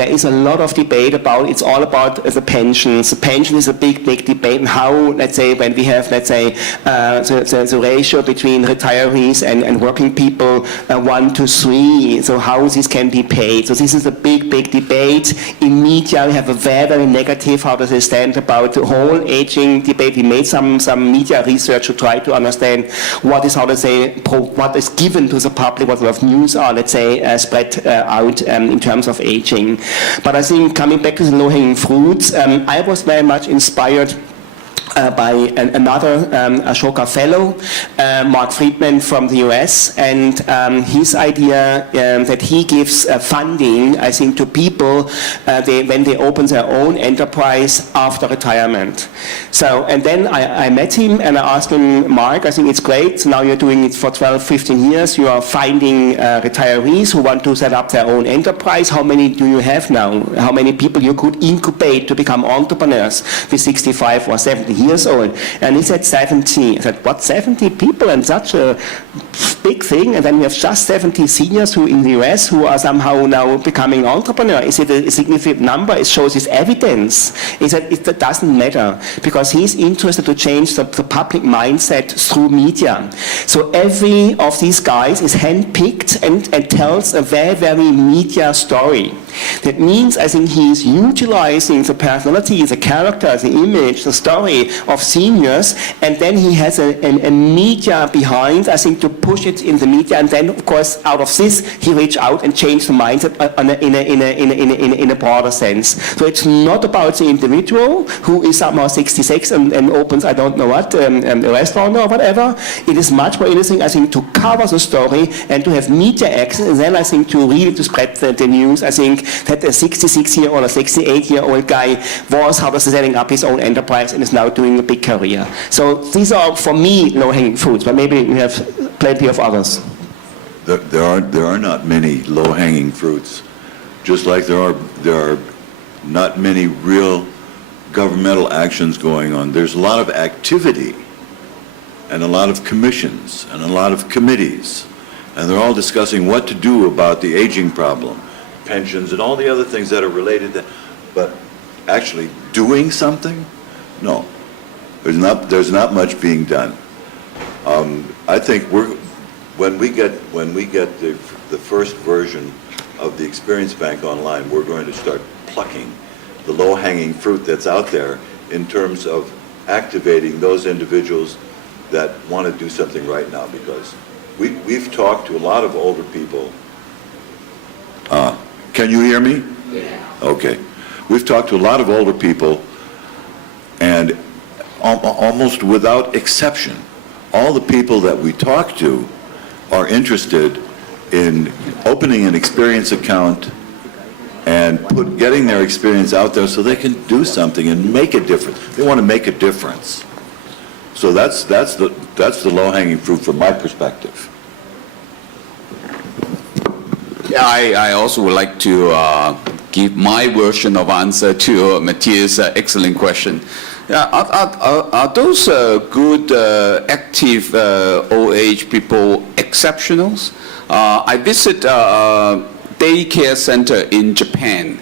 There is a lot of debate about, it's all about the pensions. The pension is a big debate, and how, when we have, the ratio between retirees and working people, 1 to 3, so how this can be paid. So this is a big debate. In media, we have a very negative, stand about the whole aging debate. We made some media research to try to understand what is, what is given to the public, what sort of news are, spread out in terms of aging. But I think coming back to the low-hanging fruits, I was very much inspired by another Ashoka fellow, Mark Friedman from the US, and his idea that he gives funding, I think, to people when they open their own enterprise after retirement. So, and then I met him and I asked him, Mark, I think it's great, now you're doing it for 12, 15 years, you are finding retirees who want to set up their own enterprise. How many do you have now? How many people you could incubate to become entrepreneurs with 65 or 70 years old? And he said 70. I said, what, 70 people and such a big thing? And then we have just 70 seniors who in the US who are somehow now becoming entrepreneurs. Is it a significant number? It shows his evidence. He said it doesn't matter, because he's interested to change the public mindset through media. So every of these guys is handpicked and tells a very media story. That means, I think, he's utilizing the personality, the character, the image, the story of seniors, and then he has a media behind, I think, to push it in the media, and then, of course, out of this, he reach out and change the mindset in a broader sense. So it's not about the individual who is somehow 66 and opens, I don't know what, a restaurant or whatever. It is much more interesting, I think, to cover the story and to have media access, and then, I think, to really to spread the news. I think that a 66-year-old or 68-year-old guy was setting up his own enterprise and is now doing a big career. So these are, for me, low-hanging fruits, but maybe we have plenty of others. There are not many low-hanging fruits, just like there are not many real governmental actions going on. There's a lot of activity and a lot of commissions and a lot of committees, and they're all discussing what to do about the aging problem, pensions and all the other things that are related to, but actually doing something? No. There's not much being done. I think when we get the first version of the Experience Bank online, we're going to start plucking the low-hanging fruit that's out there in terms of activating those individuals that want to do something right now, because we've talked to a lot of older people. Can you hear me? Yeah. Okay. We've talked to a lot of older people, and almost without exception, all the people that we talk to are interested in opening an experience account and getting their experience out there so they can do something and make a difference. They want to make a difference. So that's the low-hanging fruit from my perspective. Yeah, I also would like to give my version of answer to Matthias' excellent question. Yeah, are those good, active old age people exceptionals? I visit a daycare center in Japan,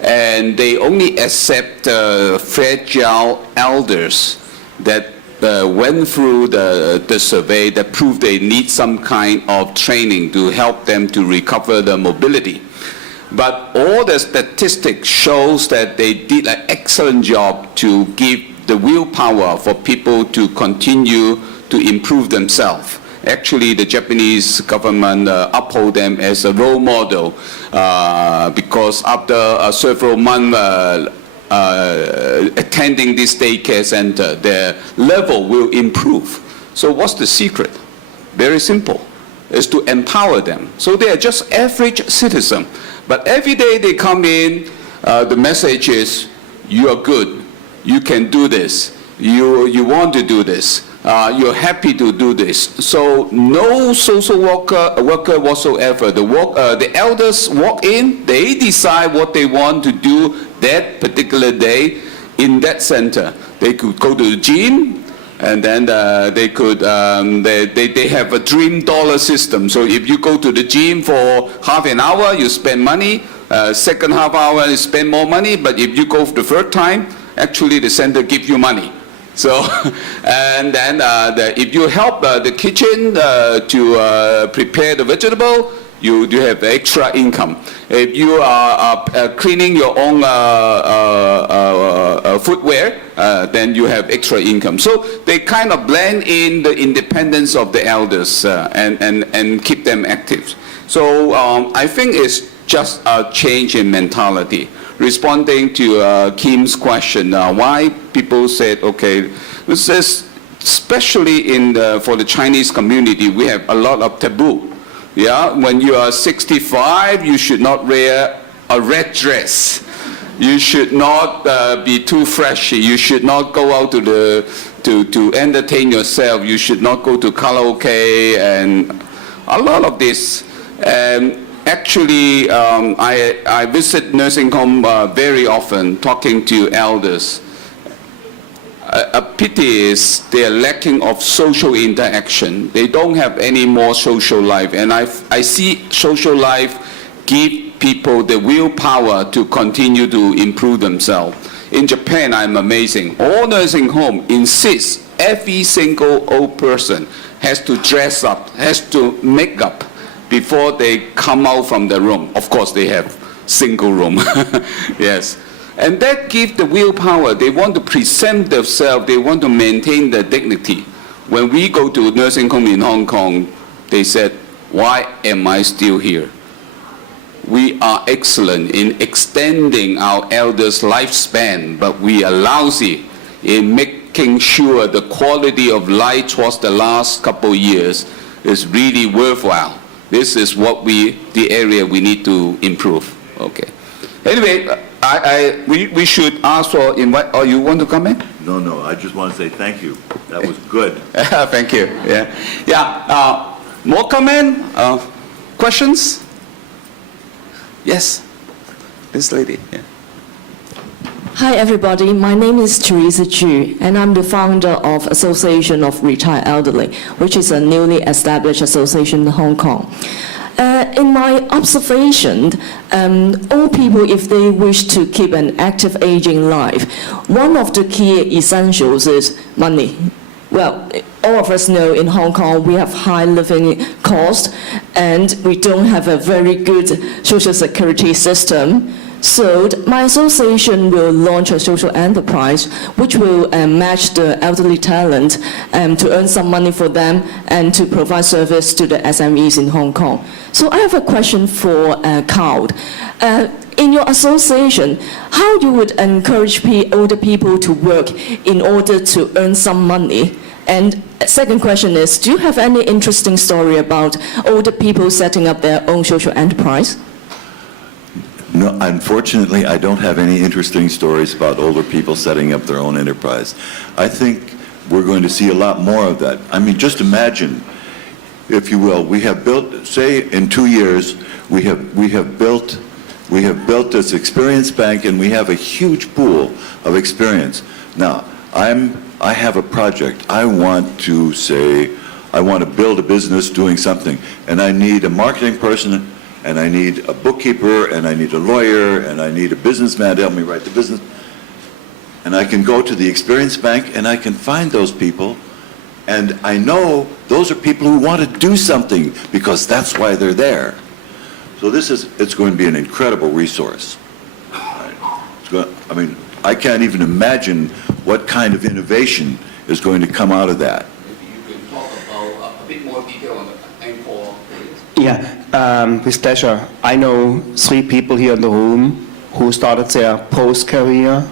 and they only accept fragile elders that went through the survey that proved they need some kind of training to help them to recover their mobility. But all the statistics shows that they did an excellent job to give the willpower for people to continue to improve themselves. Actually, the Japanese government uphold them as a role model because after several months attending this daycare center, their level will improve. So what's the secret? Very simple. Is to empower them. So they are just average citizens. But every day they come in, the message is, you are good, you can do this, you want to do this, you're happy to do this. So no social worker whatsoever. The elders walk in, they decide what they want to do that particular day in that center. They could go to the gym, and then they could, they have a dream dollar system. So if you go to the gym for half an hour, you spend money. Second half hour, you spend more money. But if you go for the third time, actually the center gives you money. So, and then if you help the kitchen to prepare the vegetable, you have extra income. If you are cleaning your own footwear, then you have extra income. So they kind of blend in the independence of the elders and keep them active. So I think it's just a change in mentality. Responding to Kim's question, why people said, okay, this is, especially for the Chinese community, we have a lot of taboo. Yeah, when you are 65, you should not wear a red dress. You should not be too flashy. You should not go out to entertain yourself. You should not go to karaoke and a lot of this. Actually, I visit nursing home very often, talking to elders. A pity is they are lacking of social interaction. They don't have any more social life. And I see social life give people the willpower to continue to improve themselves. In Japan, I'm amazing. All nursing home insist every single old person has to dress up, has to make up before they come out from the room. Of course, they have single room. Yes. And that gives the willpower. They want to present themselves. They want to maintain their dignity. When we go to a nursing home in Hong Kong, they said, why am I still here? We are excellent in extending our elders' lifespan, but we are lousy in making sure the quality of life towards the last couple of years is really worthwhile. This is the area we need to improve. Okay. Anyway, we should ask for invite. Or you want to comment? No, I just want to say thank you. That was good. Thank you. Yeah. More comment? Questions? Yes. This lady. Yeah. Hi everybody, my name is Teresa Chu and I'm the founder of Association of Retired Elderly, which is a newly established association in Hong Kong. In my observation, old people, if they wish to keep an active aging life, one of the key essentials is money. Well, all of us know in Hong Kong we have high living costs and we don't have a very good social security system. So my association will launch a social enterprise which will match the elderly talent to earn some money for them and to provide service to the SMEs in Hong Kong. So I have a question for Karl. In your association, how you would encourage older people to work in order to earn some money? And second question is, do you have any interesting story about older people setting up their own social enterprise? No, unfortunately, I don't have any interesting stories about older people setting up their own enterprise. I think we're going to see a lot more of that. I mean, just imagine, if you will, we have built, say in 2 years, we have built this experience bank, and we have a huge pool of experience. Now, I have a project. I want to build a business doing something, and I need a marketing person, and I need a bookkeeper, and I need a lawyer, and I need a businessman to help me write the business. And I can go to the experience bank, and I can find those people, and I know those are people who want to do something, because that's why they're there. So it's going to be an incredible resource. I mean, I can't even imagine what kind of innovation is going to come out of that. Maybe you can talk about a bit more detail on the Encore. Yeah, with pleasure. I know 3 people here in the room who started their post-career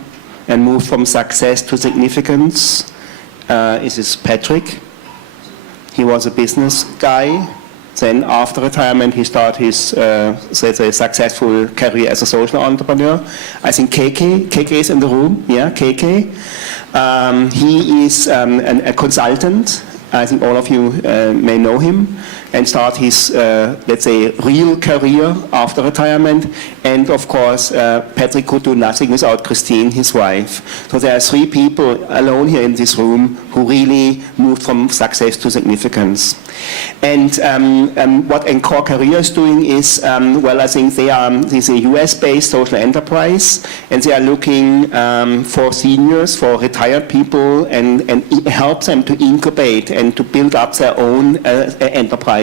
and moved from success to significance. This is Patrick. He was a business guy. Then after retirement, he started his, let's say, successful career as a social entrepreneur. I think KK is in the room. Yeah, KK. He is a consultant. I think all of you may know him, and start his, let's say, real career after retirement. And of course, Patrick could do nothing without Christine, his wife. So there are 3 people alone here in this room who really moved from success to significance. And what Encore Career is doing is, well, I think this is a US-based social enterprise, and they are looking for seniors, for retired people, and help them to incubate and to build up their own enterprise.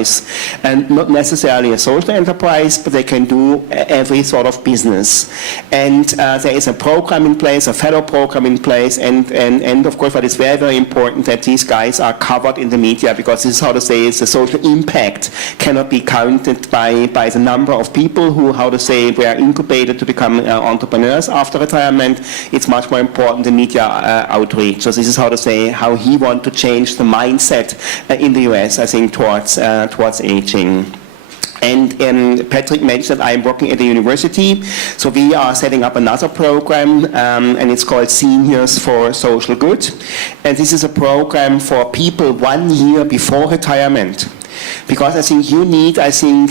And not necessarily a social enterprise, but they can do every sort of business. And there is a program in place, a fellow program in place, and of course what is very, very important that these guys are covered in the media, because this is how to say, the social impact cannot be counted by the number of people who, how to say, were incubated to become entrepreneurs after retirement. It's much more important the media outreach. So this is how to say, how he wants to change the mindset in the US, I think, towards aging. And Patrick mentioned I'm working at the university, so we are setting up another program, and it's called Seniors for Social Good. And this is a program for people 1 year before retirement. Because I think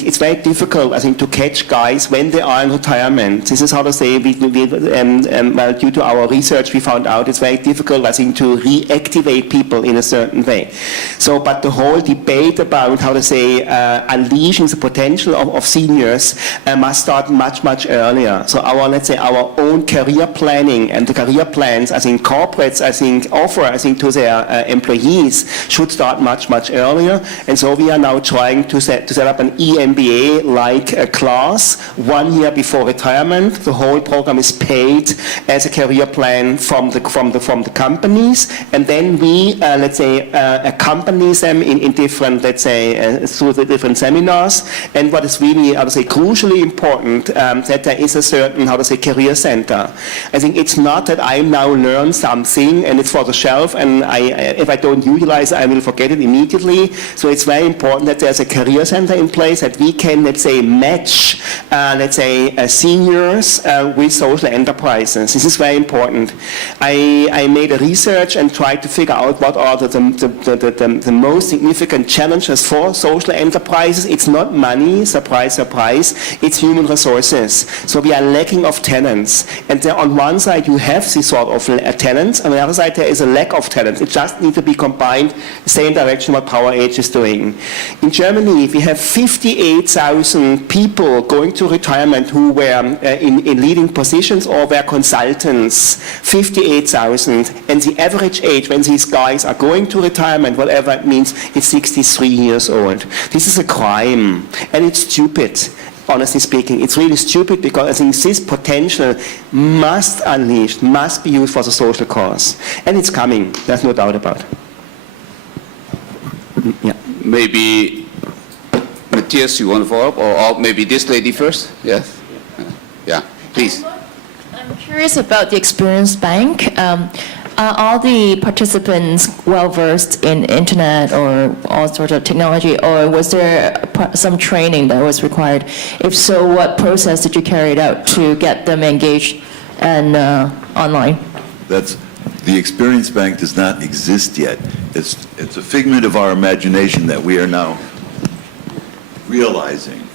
it's very difficult, I think, to catch guys when they are in retirement. This is how to say, well, due to our research, we found out it's very difficult, I think, to reactivate people in a certain way. So, but the whole debate about how to say, unleashing the potential of seniors must start much, much earlier. So let's say, our own career planning and the career plans, I think, corporates, I think, offer, I think, to their employees should start much, much earlier. And so we are now trying to set up an EMBA-like class 1 year before retirement. The whole program is paid as a career plan from the companies, and then we let's say accompany them in different, let's say, through the different seminars. And what is really, how to say, crucially important, that there is a certain, how to say, career center. I think it's not that I now learn something and it's for the shelf, and if I don't utilize it, I will forget it immediately. So it's very important that there's a career center in place, that we can, let's say, match, let's say, seniors with social enterprises. This is very important. I made a research and tried to figure out what are the most significant challenges for social enterprises. It's not money, surprise, surprise, it's human resources. So we are lacking of talents. And there, on one side, you have this sort of talents, on the other side, there is a lack of talents. It just needs to be combined, the same direction what PowerAge is doing. In Germany, we have 58,000 people going to retirement who were in leading positions or were consultants. 58,000. And the average age when these guys are going to retirement, whatever it means, is 63 years old. This is a crime, and it's stupid. Honestly speaking, it's really stupid, because I think this potential must unleashed, must be used for the social cause. And it's coming, there's no doubt about it. Yeah. Maybe Matthias, you want to follow up, or maybe this lady first? Yes. Yeah, please. I'm curious about the Experience Bank. Are all the participants well-versed in internet or all sorts of technology, or was there some training that was required? If so, what process did you carry out to get them engaged and online? The Experience Bank does not exist yet. It's a figment of our imagination that we are now realizing,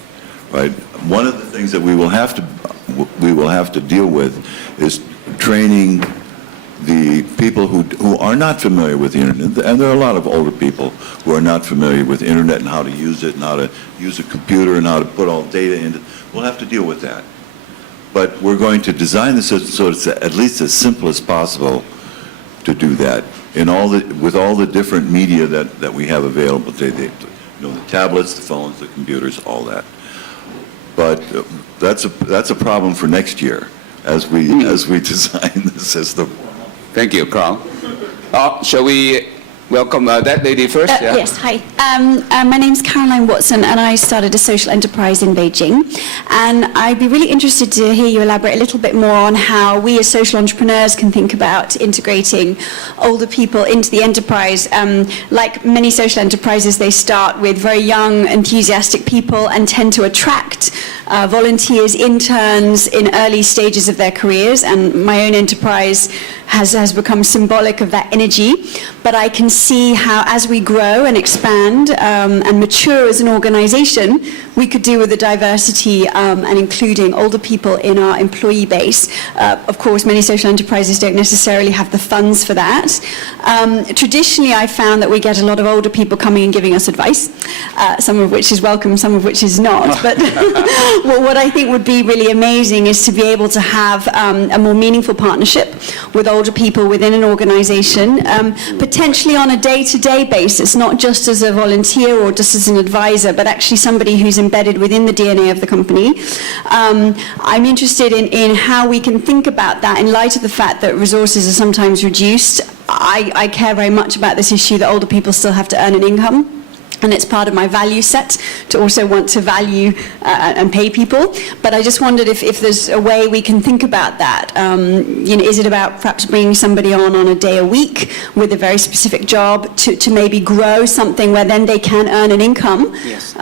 right? One of the things that we will have to deal with is training the people who are not familiar with the internet, and there are a lot of older people who are not familiar with the internet and how to use it and how to use a computer and how to put all data into. We'll have to deal with that. But we're going to design the system so it's at least as simple as possible to do that with all the different media that we have available today. The tablets, the phones, the computers, all that. But that's a problem for next year as we design the system. Thank you, Karl. Shall we welcome that lady first? Yeah. Yes, hi. My name's Caroline Watson, and I started a social enterprise in Beijing. And I'd be really interested to hear you elaborate a little bit more on how we as social entrepreneurs can think about integrating older people into the enterprise. Like many social enterprises, they start with very young, enthusiastic people and tend to attract volunteers, interns in early stages of their careers. And my own enterprise has become symbolic of that energy. But I can see how as we grow and expand and mature as an organization, we could do with the diversity and including older people in our employee base. Of course, many social enterprises don't necessarily have the funds for that. Traditionally, I found that we get a lot of older people coming and giving us advice, some of which is welcome, some of which is not. But well, what I think would be really amazing is to be able to have a more meaningful partnership with older people within an organization, potentially on a day-to-day basis, not just as a volunteer or just as an advisor, but actually somebody who's embedded within the DNA of the company. I'm interested in how we can think about that in light of the fact that resources are sometimes reduced. I care very much about this issue that older people still have to earn an income. And it's part of my value set to also want to value and pay people. But I just wondered if there's a way we can think about that. Is it about perhaps bringing somebody on a day a week with a very specific job to maybe grow something where then they can earn an income? Yes.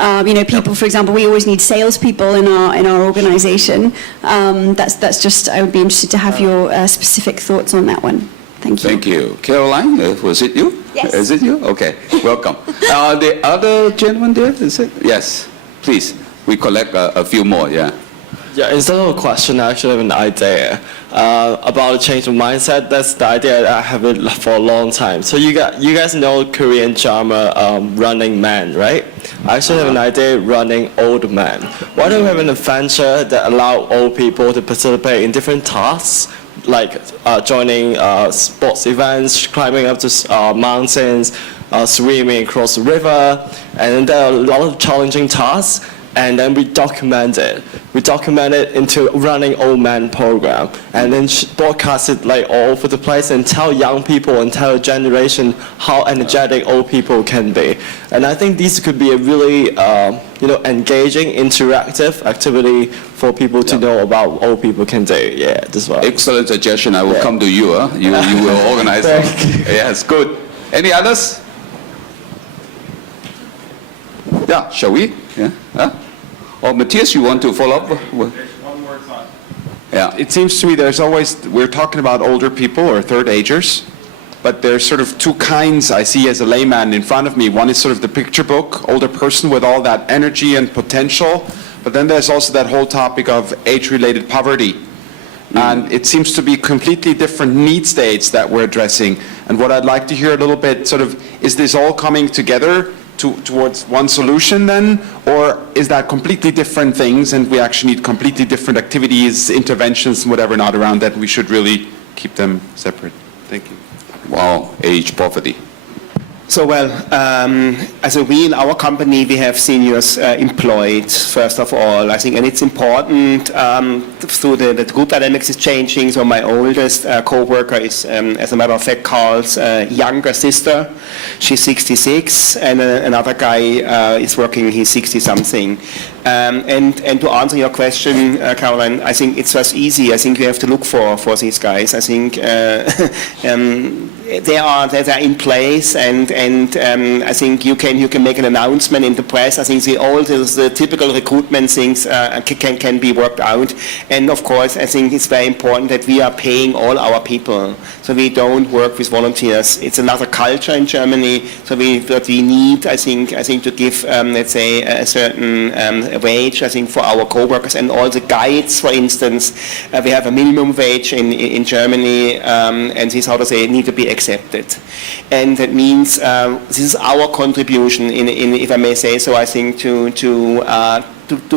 People, for example, we always need salespeople in our organization. That's just, I would be interested to have your specific thoughts on that one. Thank you. Thank you. Caroline, was it you? Yes. Is it you? Okay, welcome. The other gentleman there, is it? Yes, please. We collect a few more, yeah. Yeah, instead of a question, I actually have an idea about a change of mindset. That's the idea that I have it for a long time. So you guys know Korean drama Running Man, right? I actually have an idea running old man. Why don't we have an adventure that allow old people to participate in different tasks, like joining sports events, climbing up to mountains, swimming across the river, and then there are a lot of challenging tasks, and then we document it. We document it into running old man program, and then broadcast it like all over the place and tell young people and tell a generation how energetic old people can be. And I think this could be a really engaging, interactive activity for people to know about what old people can do. Yeah, this one. Excellent suggestion. I will come to you. You will organize it. Yes, good. Any others? Yeah, shall we? Yeah. Huh? Or Matthias, you want to follow up? One more thought. Yeah. It seems to me we're talking about older people or third agers, but there's sort of two kinds I see as a layman in front of me. One is sort of the picture book, older person with all that energy and potential, but then there's also that whole topic of age-related poverty. And it seems to be completely different need states that we're addressing. And what I'd like to hear a little bit, sort of, is this all coming together towards one solution then, or is that completely different things and we actually need completely different activities, interventions, and whatever not around that, we should really keep them separate? Thank you. Wow, age poverty. So, as we in our company, we have seniors employed, first of all, I think, and it's important, through the group dynamics is changing, so my oldest co-worker is, as a matter of fact, Karl's younger sister. She's 66, and another guy is working, he's 60-something. And to answer your question, Caroline, I think it's just easy. I think you have to look for these guys. I think they are in place, and I think you can make an announcement in the press. I think the typical recruitment things can be worked out. And of course, I think it's very important that we are paying all our people, so we don't work with volunteers. It's another culture in Germany. So what we need, I think to give let's say a certain wage, I think, for our co-workers, and all the guides, for instance, we have a minimum wage in Germany, and this, how to say, need to be accepted. And that means this is our contribution, if I may say so, I think, to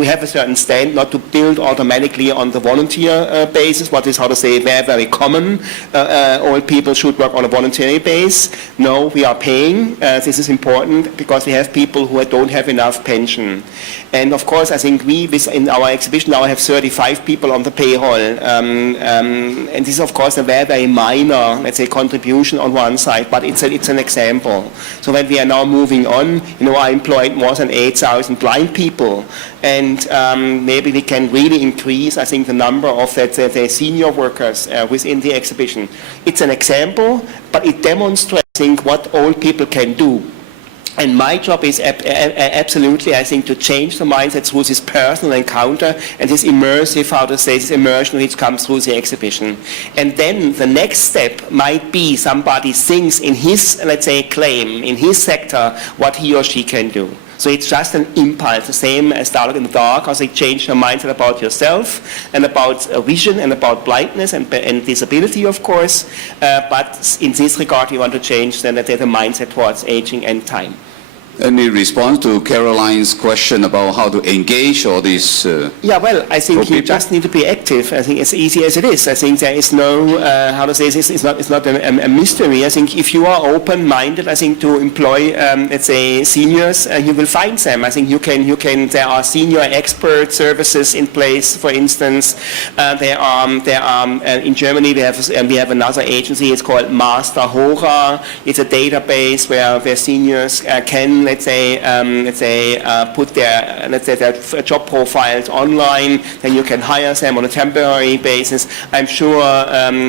have a certain stand, not to build automatically on the volunteer basis, what is, how to say, very, very common. All people should work on a voluntary base. No, we are paying. This is important because we have people who don't have enough pension. And of course, I think in our exhibition now have 35 people on the payroll. And this is, of course, a very, very minor, let's say, contribution on one side, but it's an example. So when we are now moving on, I employed more than 8,000 blind people. And maybe we can really increase, I think, the number of, let's say, senior workers within the exhibition. It's an example, but it demonstrates, I think, what old people can do. And my job is absolutely, I think, to change the mindset through this personal encounter and this immersive, how to say, this immersion which comes through the exhibition. And then the next step might be somebody thinks in his, let's say, claim, in his sector, what he or she can do. So it's just an impulse, the same as Dialogue in the Dark, how they change your mindset about yourself and about vision and about blindness and disability, of course. But in this regard, you want to change the mindset towards aging and time. Any response to Caroline's question about how to engage all these Yeah, well, I think you just need to be active. I think as easy as it is. I think there is no, how to say this, it's not a mystery. I think if you are open-minded, I think to employ, let's say, seniors, you will find them. I think you can, there are senior expert services in place, for instance. There are in Germany, we have another agency, it's called Master Hora. It's a database where seniors can, let's say, put their job profiles online. Then you can hire them on a temporary basis. I'm sure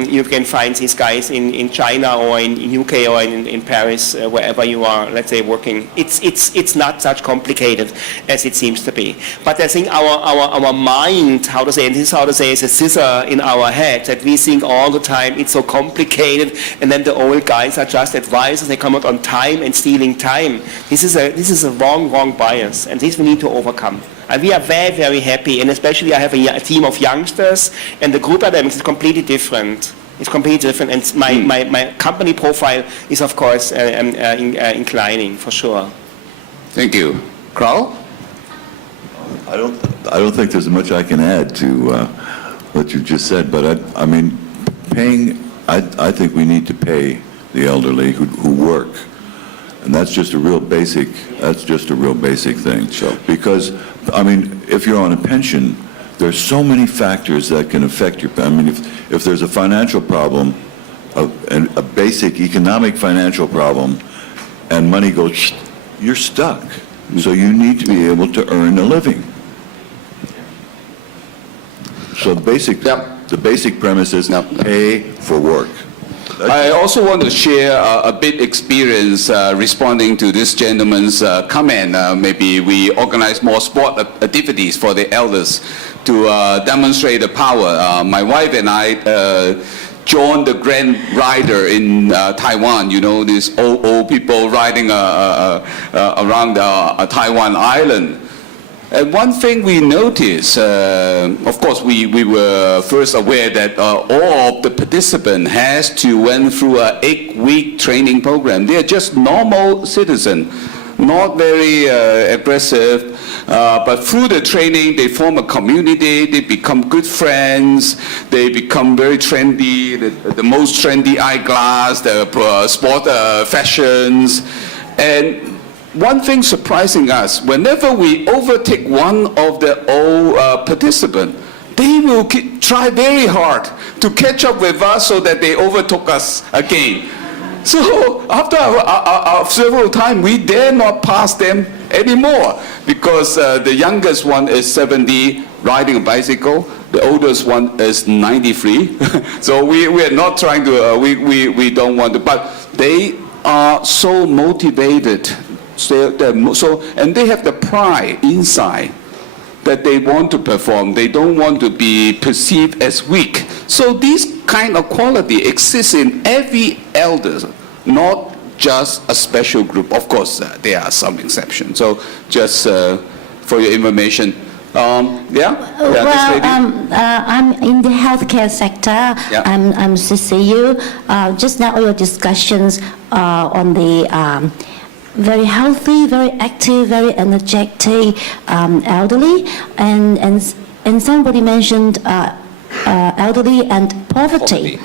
you can find these guys in China or in UK or in Paris, wherever you are, let's say, working. It's not such complicated as it seems to be. But I think our mind, how to say, and this is how to say, is a scissor in our head that we think all the time it's so complicated, and then the old guys are just advisors. They come out on time and stealing time. This is a wrong bias, and this we need to overcome. And we are very, very happy, and especially I have a team of youngsters, and the group dynamics is completely different. It's completely different, and my company profile is, of course, inclining, for sure. Thank you. Karl? I don't think there's much I can add to what you just said, but I mean, paying, I think we need to pay the elderly who work. And that's just a real basic thing. Sure. Because, I mean, if you're on a pension, there's so many factors that can affect your, I mean, if there's a financial problem, a basic economic financial problem, and money goes, you're stuck. So you need to be able to earn a living. So the basic premise is pay for work. I also want to share a bit experience responding to this gentleman's comment. Maybe we organize more sport activities for the elders to demonstrate the power. My wife and I joined the Grand Rider in Taiwan. You know, these old people riding around Taiwan island. And one thing we noticed, of course, we were first aware that all of the participants has to went through an 8-week training program. They are just normal citizens, not very aggressive, but through the training, they form a community, they become good friends, they become very trendy, the most trendy eyeglass, the sport fashions, and one thing surprising us, whenever we overtake one of the old participants, they will try very hard to catch up with us so that they overtook us again. So after several times, we dare not pass them anymore because the youngest one is 70 riding a bicycle. The oldest one is 93. So we are not trying to, we don't want to, but they are so motivated. And they have the pride inside that they want to perform. They don't want to be perceived as weak. So this kind of quality exists in every elder, not just a special group. Of course, there are some exceptions. So just for your information, this lady. I'm in the healthcare sector. Yeah. I'm CCU. Just now, your discussions on the very healthy, very active, very energetic elderly, and somebody mentioned elderly and poverty.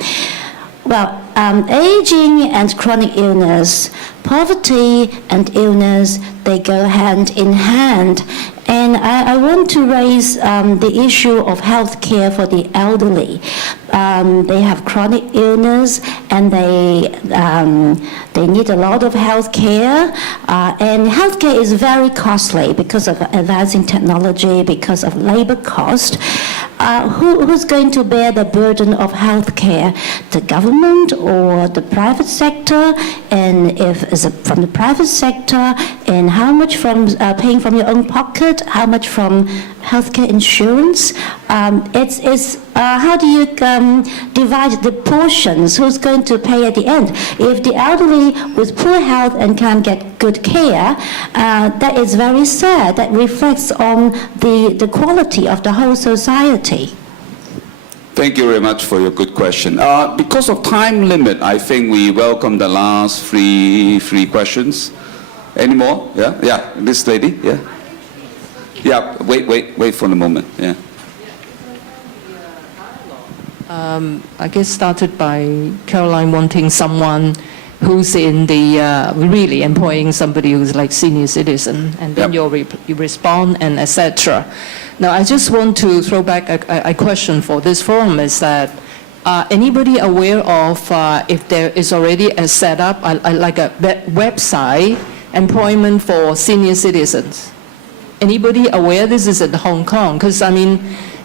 Well, aging and chronic illness, poverty and illness, they go hand in hand. And I want to raise the issue of health care for the elderly. They have chronic illness and they need a lot of health care. And health care is very costly because of advancing technology, because of labor cost. Who's going to bear the burden of health care? The government or the private sector? And if it's from the private sector, and how much from paying from your own pocket? How much from healthcare insurance? How do you divide the portions? Who's going to pay at the end? If the elderly with poor health and can't get good care, that is very sad. That reflects on the quality of the whole society. Thank you very much for your good question. Because of time limit, I think we welcome the last three questions. Any more? Yeah, this lady, yeah. Yeah, wait for a moment, yeah. I guess started by Caroline wanting someone who's in the, really employing somebody who's like senior citizen, and then you respond and etc. Now, I just want to throw back a question for this forum is that, anybody aware of if there is already a setup, like a website, employment for senior citizens? Anybody aware this is in Hong Kong? Because, I mean,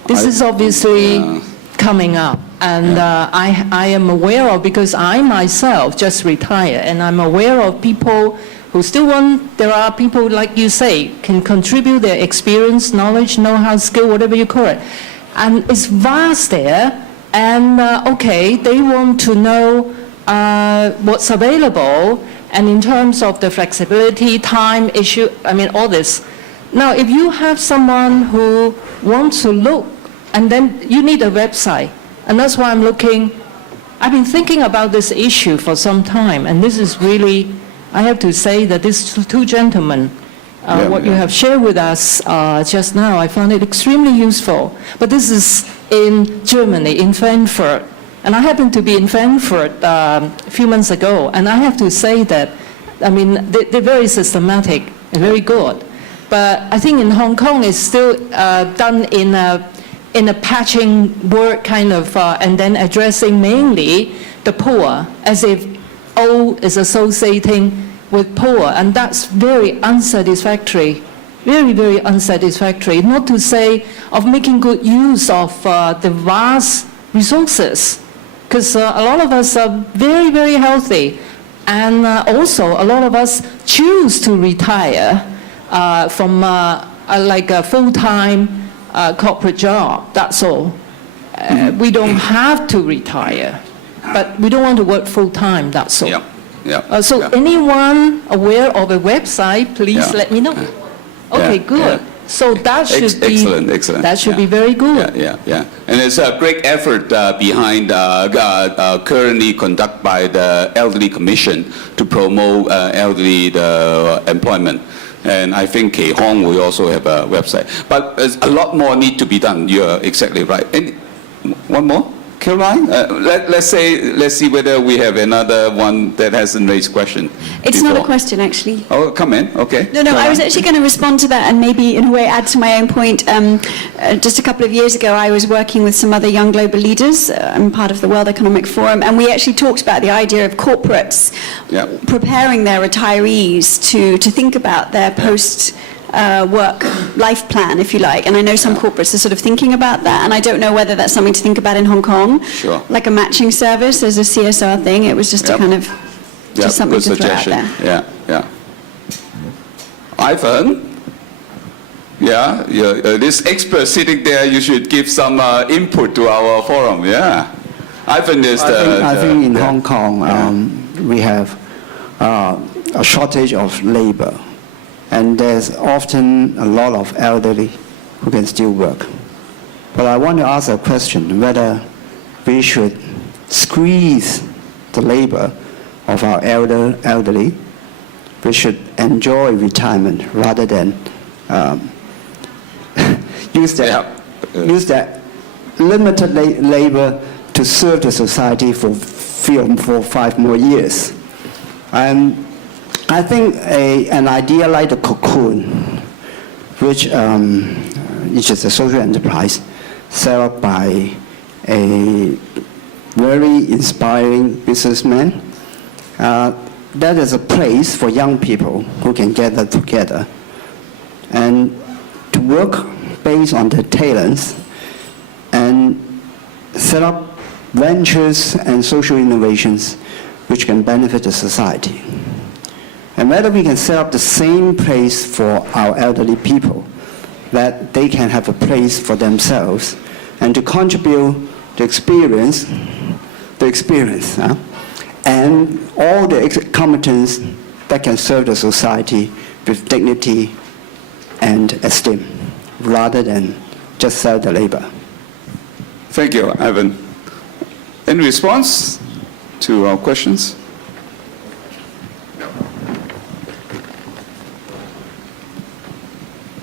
this is obviously coming up. And I am aware of, because I myself just retired, and I'm aware of people who still want, there are people, like you say, can contribute their experience, knowledge, know-how, skill, whatever you call it. And it's vast there, and okay, they want to know what's available, and in terms of the flexibility, time issue, I mean, all this. Now, if you have someone who wants to look, and then you need a website, and that's why I'm looking, I've been thinking about this issue for some time, and this is really, I have to say that these two gentlemen, what you have shared with us just now, I found it extremely useful. But this is in Germany, in Frankfurt, and I happened to be in Frankfurt a few months ago, and I have to say that, I mean, they're very systematic and very good. But I think in Hong Kong it's still done in a patching work kind of, and then addressing mainly the poor, as if old is associating with poor, and that's very unsatisfactory, very, very unsatisfactory. Not to say of making good use of the vast resources, because a lot of us are very, very healthy, and also a lot of us choose to retire from like a full-time corporate job, that's all. We don't have to retire, but we don't want to work full-time, that's all. So anyone aware of a website, please let me know. Okay, good. So that should be excellent. That should be very good. Yeah. And it's a great effort behind currently conducted by the Elderly Commission to promote elderly employment. And I think Kei Hong will also have a website. But a lot more need to be done. You're exactly right. One more? Caroline, let's see whether we have another one that hasn't raised question. It's not a before. question, actually. Oh, come in, okay. No, I was actually going to respond to that and maybe in a way add to my own point. Just a couple of years ago, I was working with some other young global leaders. I'm part of the World Economic Forum, and we actually talked about the idea of corporates preparing their retirees to think about their post-work life plan, if you like. And I know some corporates are sort of thinking about that, and I don't know whether that's something to think about in Hong Kong. Sure. Like a matching service as a CSR thing. It was just a kind of... Just something good to throw out suggestion. there. Yeah. Ivan, this expert sitting there, you should give some input to our forum. Yeah, Ivan is I think in Hong Kong we have a shortage of labor, and there's often a lot of elderly who can still work. But I want to ask a question: whether we should squeeze the labor of our elderly, we should enjoy retirement rather than use that limited labor to serve the society for 3 or 5 more years. And I think an idea like the cocoon, which is a social enterprise set up by a very inspiring businessman, that is a place for young people who can gather together and to work based on their talents and set up ventures and social innovations which can benefit the society. And whether we can set up the same place for our elderly people, that they can have a place for themselves and to contribute the experience, and all the competence that can serve the society with dignity and esteem, rather than just sell the labor. Thank you, Ivan. Any response to our questions?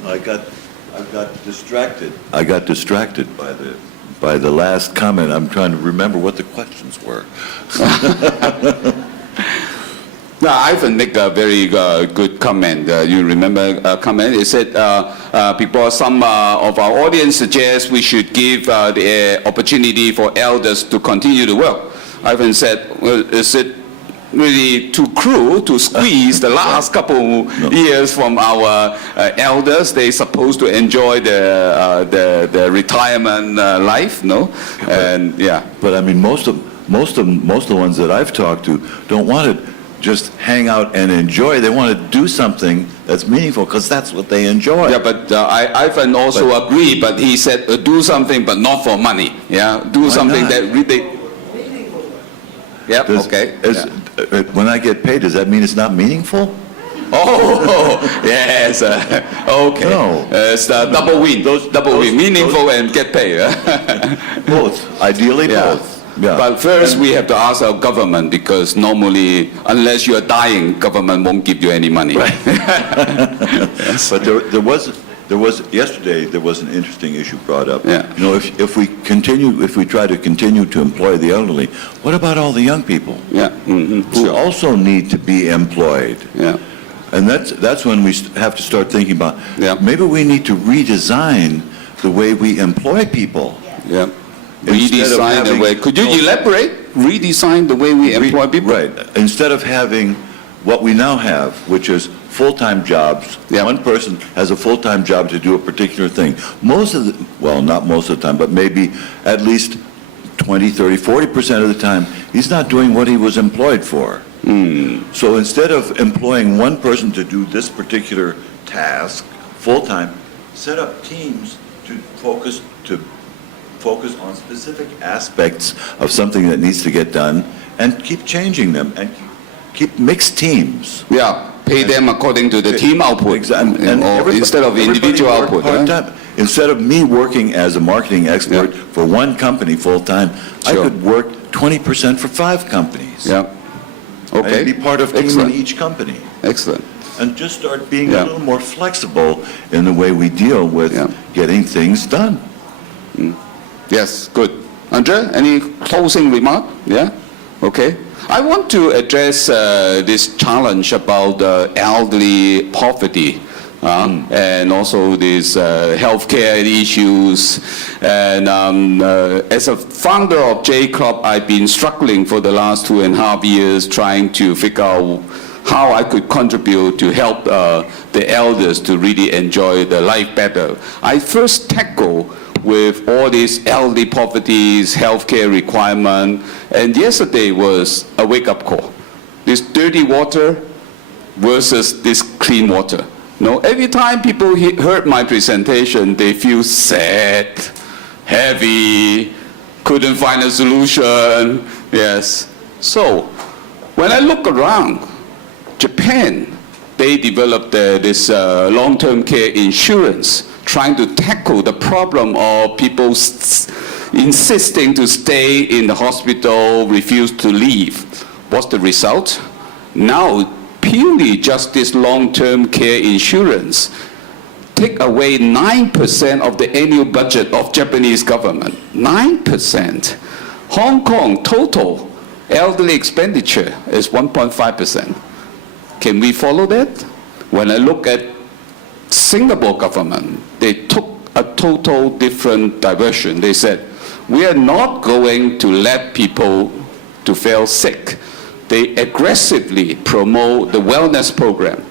I got distracted. I got distracted by the last comment. I'm trying to remember what the questions were. No, Ivan make a very good comment. You remember a comment? He said, some of our audience suggest we should give the opportunity for elders to continue to work. Ivan said, well, is it really too cruel to squeeze the last couple years from our elders? They're supposed to enjoy the retirement life, no? And But I mean, most of the ones that I've talked to don't want to just hang out and enjoy. They want to do something that's meaningful because that's what they enjoy. Yeah, but Ivan also agreed, but he said do something, but not for money. Yeah, do something that really. Yeah. Okay. When I get paid, does that mean it's not meaningful? Oh, yes. Okay. No. It's double win. Double win. Meaningful and get paid. Both. Ideally, both. Yeah. But first, we have to ask our government, because normally, unless you are dying, government won't give you any money. Right. Yes. But there was yesterday. There was an interesting issue brought up. Yeah. You know, if we try to continue to employ the elderly, what about all the young people? Yeah. Mm-hmm. Who also need to be employed? Yeah. And that's when we have to start thinking about. Yeah. Maybe we need to redesign the way we employ people. Yeah. Redesign the way. Could you elaborate? Redesign the way we employ people. Right. Instead of having what we now have, which is full-time jobs. Yeah. One person has a full-time job to do a particular thing. Not most of the time, but maybe at least 20, 30, 40% of the time, he's not doing what he was employed for. So instead of employing one person to do this particular task full-time, set up teams to focus on specific aspects of something that needs to get done and keep changing them and keep mixed teams. Yeah, pay them according to the team output. Exactly. Or instead of individual output. Part-time. Instead of me working as a marketing expert for one company full-time, I could work 20% for 5 companies. Yeah. Okay. And be part of team in each company. Excellent. And just start being a little more flexible in the way we deal with getting things done. Yes, good. Andrea, any closing remark? Yeah? Okay. I want to address this challenge about elderly poverty and also these healthcare issues. And as a founder of Jade Club, I've been struggling for the last 2.5 years trying to figure out how I could contribute to help the elders to really enjoy their life better. I first tackle with all these elderly poverties, healthcare requirement, and yesterday was a wake-up call. This dirty water versus this clean water. No, every time people heard my presentation, they feel sad, heavy, couldn't find a solution. Yes. So, when I look around, Japan, they developed this long-term care insurance, trying to tackle the problem of people insisting to stay in the hospital, refuse to leave. What's the result? Now, purely just this long-term care insurance take away 9% of the annual budget of Japanese government. 9%. Hong Kong total elderly expenditure is 1.5%. Can we follow that? When I look at Singapore government, they took a total different direction. They said, we are not going to let people to fall sick. They aggressively promote the wellness program.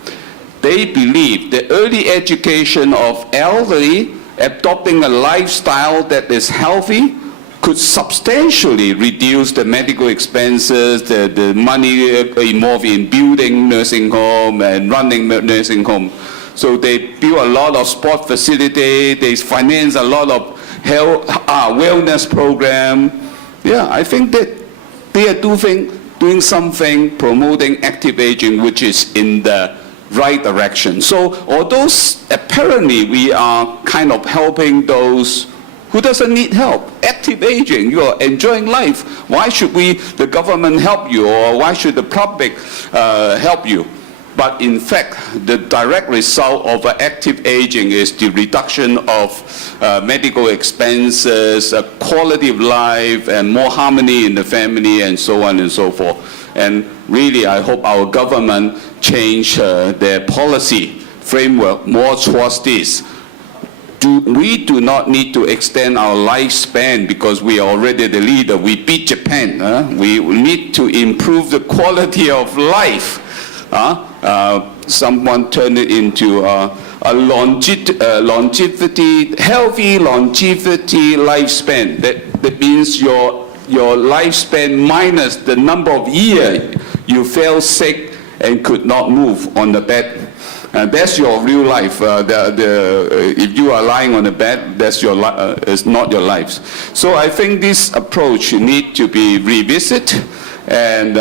They believe the early education of elderly adopting a lifestyle that is healthy could substantially reduce the medical expenses, the money involved in building nursing home and running nursing home. So they build a lot of sport facility, they finance a lot of health, wellness program. Yeah, I think that they are doing something, promoting active aging, which is in the right direction. So although apparently we are kind of helping those who doesn't need help, active aging, you are enjoying life. Why should the government help you, or why should the public help you? But in fact, the direct result of active aging is the reduction of medical expenses, quality of life, and more harmony in the family, and so on and so forth. And really, I hope our government change their policy framework more towards this. We do not need to extend our lifespan because we are already the leader. We beat Japan. We need to improve the quality of life. Someone turned it into a longevity, healthy longevity lifespan. That means your lifespan minus the number of years you fell sick and could not move on the bed. That's your real life. If you are lying on the bed, that's it's not your life. So I think this approach need to be revisited, and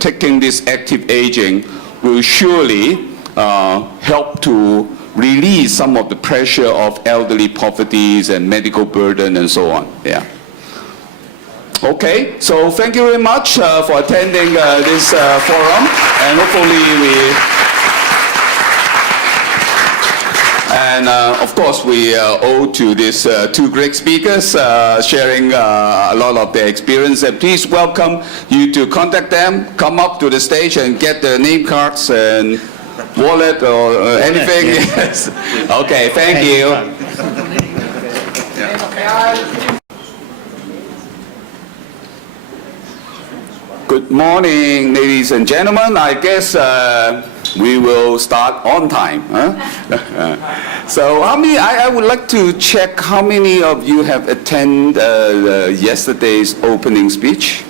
taking this active aging will surely help to release some of the pressure of elderly poverties and medical burden and so on. Yeah. Okay, so thank you very much for attending this forum, and hopefully And of course, we owe to these two great speakers sharing a lot of their experience. And please welcome you to contact them, come up to the stage and get their name cards and wallet or anything. Yes. Okay, thank you. Good morning, ladies and gentlemen. I guess we will start on time. So how many, I would like to check how many of you have attended yesterday's opening speech?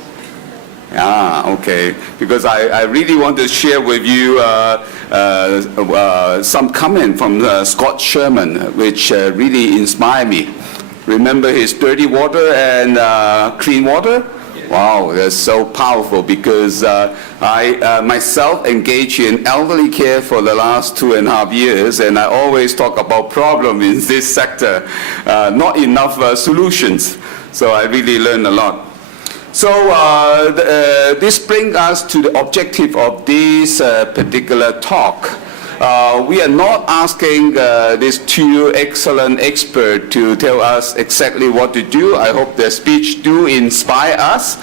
Okay, because I really want to share with you some comment from Scott Sherman, which really inspired me. Remember his dirty water and clean water? Wow, that's so powerful, because I myself engage in elderly care for the last 2.5 years, and I always talk about problems in this sector, not enough solutions. So I really learned a lot. So this brings us to the objective of this particular talk. we are not asking these two excellent experts to tell us exactly what to do. I hope their speech do inspire us.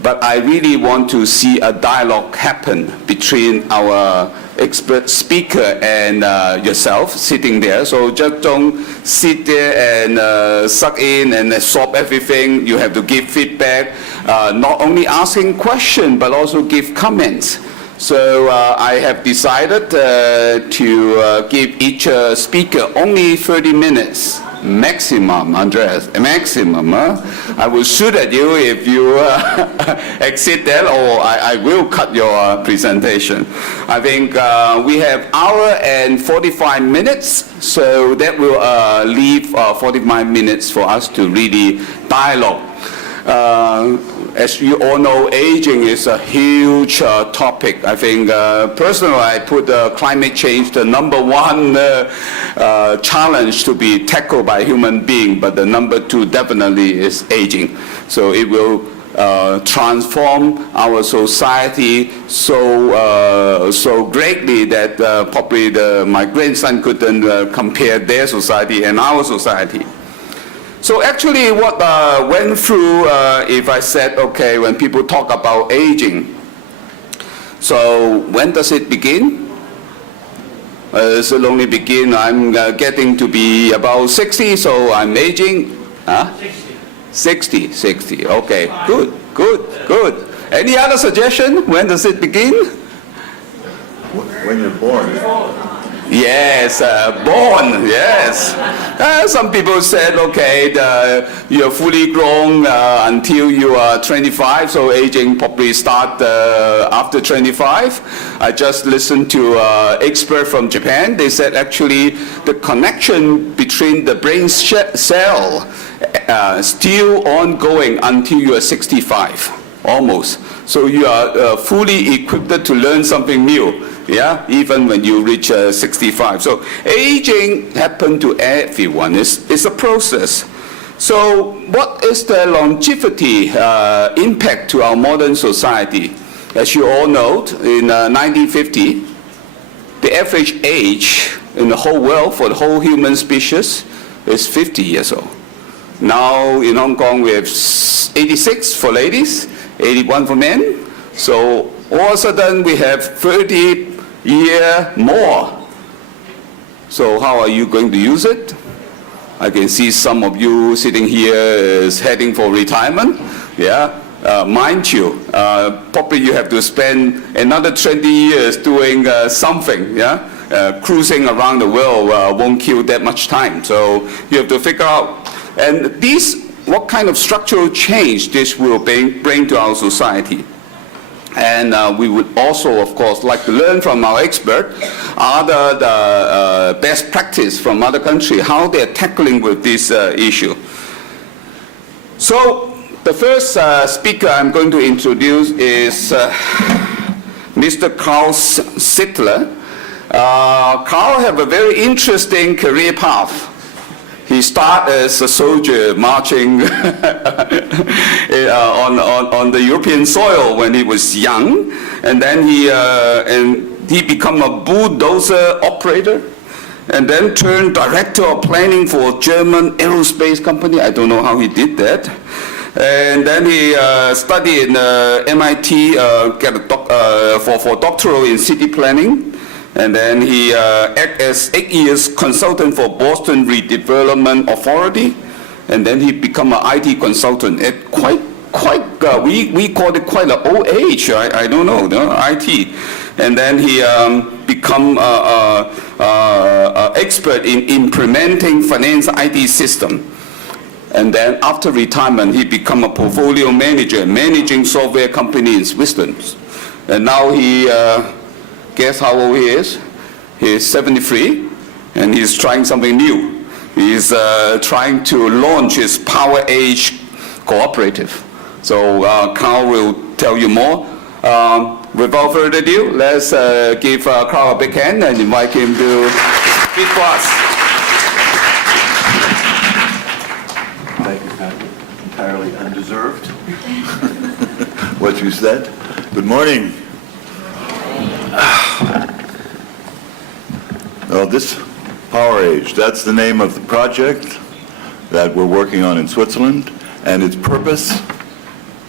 But I really want to see a dialogue happen between our expert speaker and yourself sitting there. So just don't sit there and suck in and absorb everything. You have to give feedback, not only asking questions, but also give comments. So I have decided to give each speaker only 30 minutes. Maximum, Andreas, maximum. I will shoot at you if you exceed that, or I will cut your presentation. I think we have hour and 45 minutes, so that will leave 45 minutes for us to really dialogue. As you all know, aging is a huge topic. I think personally I put climate change the number one challenge to be tackled by human being, but the number two definitely is aging. So it will transform our society so greatly that probably my grandson couldn't compare their society and our society. So actually what went through, if I said, okay, when people talk about aging, so when does it begin? It will only begin, I'm getting to be about 60, so I'm aging. Huh? 60, okay, good. Any other suggestion? When does it begin? When you're born. Yes, born, yes. Some people said, okay, you're fully grown until you are 25, so aging probably start after 25. I just listened to an expert from Japan. They said actually the connection between the brain cell still ongoing until you are 65, almost. So you are fully equipped to learn something new. Yeah, even when you reach 65. So aging happens to everyone. It's a process. So what is the longevity impact to our modern society? As you all know, in 1950, the average age in the whole world for the whole human species is 50 years old. Now in Hong Kong we have 86 for ladies, 81 for men. So all of a sudden we have 30 year more. So how are you going to use it? I can see some of you sitting here is heading for retirement. Yeah, mind you, probably you have to spend another 20 years doing something. Yeah, cruising around the world won't kill that much time. So you have to figure out, and what kind of structural change this will bring to our society. And we would also, of course, like to learn from our expert the best practice from other countries, how they're tackling with this issue. So the first speaker I'm going to introduce is Mr. Karl Sittler. Karl have a very interesting career path. He started as a soldier marching on the European soil when he was young, and then he became a bulldozer operator, and then turned director of planning for a German aerospace company. I don't know how he did that. And then he studied in MIT, for doctoral in city planning. And then he acted as 8 years consultant for Boston Redevelopment Authority, and then he become an IT consultant at quite we call it quite an old age. I don't know, IT. And then he become expert in implementing finance IT system. And then after retirement, he become a portfolio manager, managing software company in Switzerland. And now he. Guess how old he is? He's 73, and he's trying something new. He's trying to launch his PowerAge cooperative. So Karl will tell you more. Without further ado, let's give Karl a big hand and invite him to speak for us. Thank you, Pat. Entirely undeserved. What you said. Good morning. Well, this PowerAge, that's the name of the project that we're working on in Switzerland, and its purpose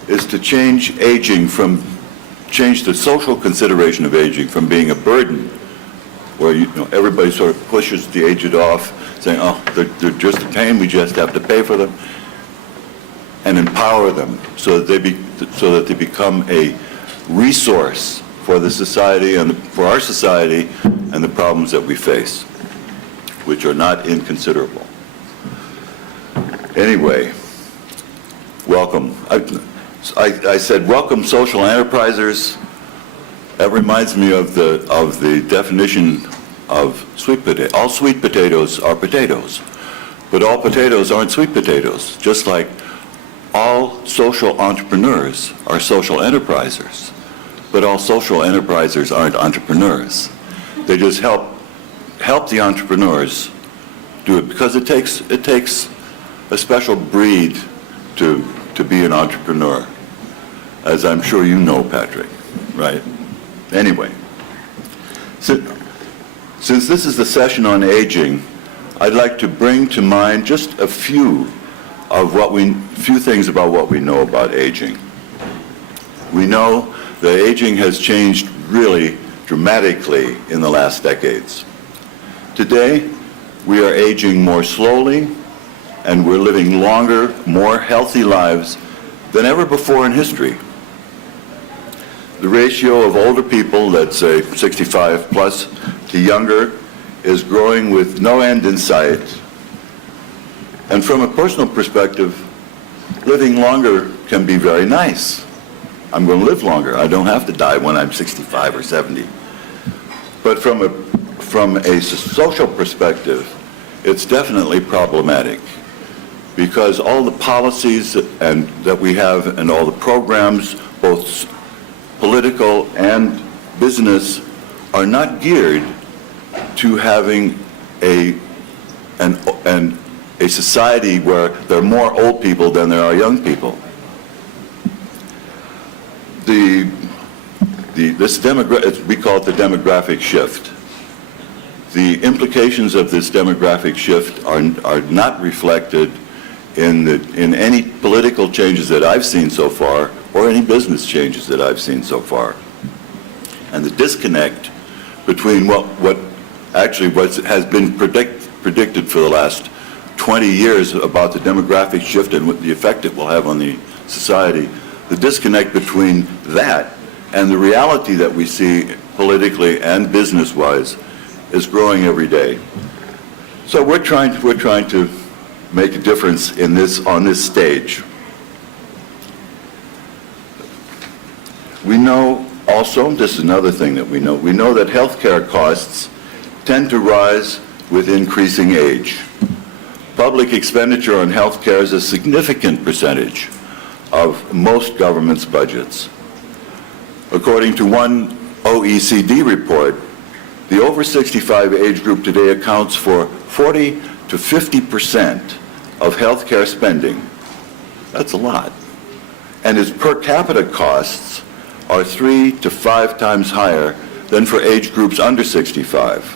is to change the social consideration of aging from being a burden, where everybody sort of pushes the aged off, saying, oh, they're just a pain, we just have to pay for them, and empower them so that they become a resource for the society and for our society and the problems that we face, which are not inconsiderable. Anyway, welcome. I said welcome social enterprisers. That reminds me of the definition of sweet potato. All sweet potatoes are potatoes, but all potatoes aren't sweet potatoes. Just like all social entrepreneurs are social enterprisers, but all social enterprisers aren't entrepreneurs. They just help the entrepreneurs do it, because it takes a special breed to be an entrepreneur, as I'm sure you know, Patrick, right? Anyway, since this is the session on aging, I'd like to bring to mind just a few things about what we know about aging. We know that aging has changed really dramatically in the last decades. Today, we are aging more slowly, and we're living longer, more healthy lives than ever before in history. The ratio of older people, let's say 65 plus, to younger is growing with no end in sight. And from a personal perspective, living longer can be very nice. I'm going to live longer. I don't have to die when I'm 65 or 70. But from a social perspective, it's definitely problematic, because all the policies that we have and all the programs, both political and business, are not geared to having a society where there are more old people than there are young people. We call it the demographic shift. The implications of this demographic shift are not reflected in any political changes that I've seen so far, or any business changes that I've seen so far. And the disconnect between what has been predicted for the last 20 years about the demographic shift and what the effect it will have on the society, the disconnect between that and the reality that we see politically and business-wise is growing every day. So we're trying to make a difference on this stage. We know also, this is another thing that we know that healthcare costs tend to rise with increasing age. Public expenditure on healthcare is a significant percentage of most governments' budgets. According to one OECD report, the over 65 age group today accounts for 40 to 50% of healthcare spending. That's a lot. And its per capita costs are 3 to 5 times higher than for age groups under 65.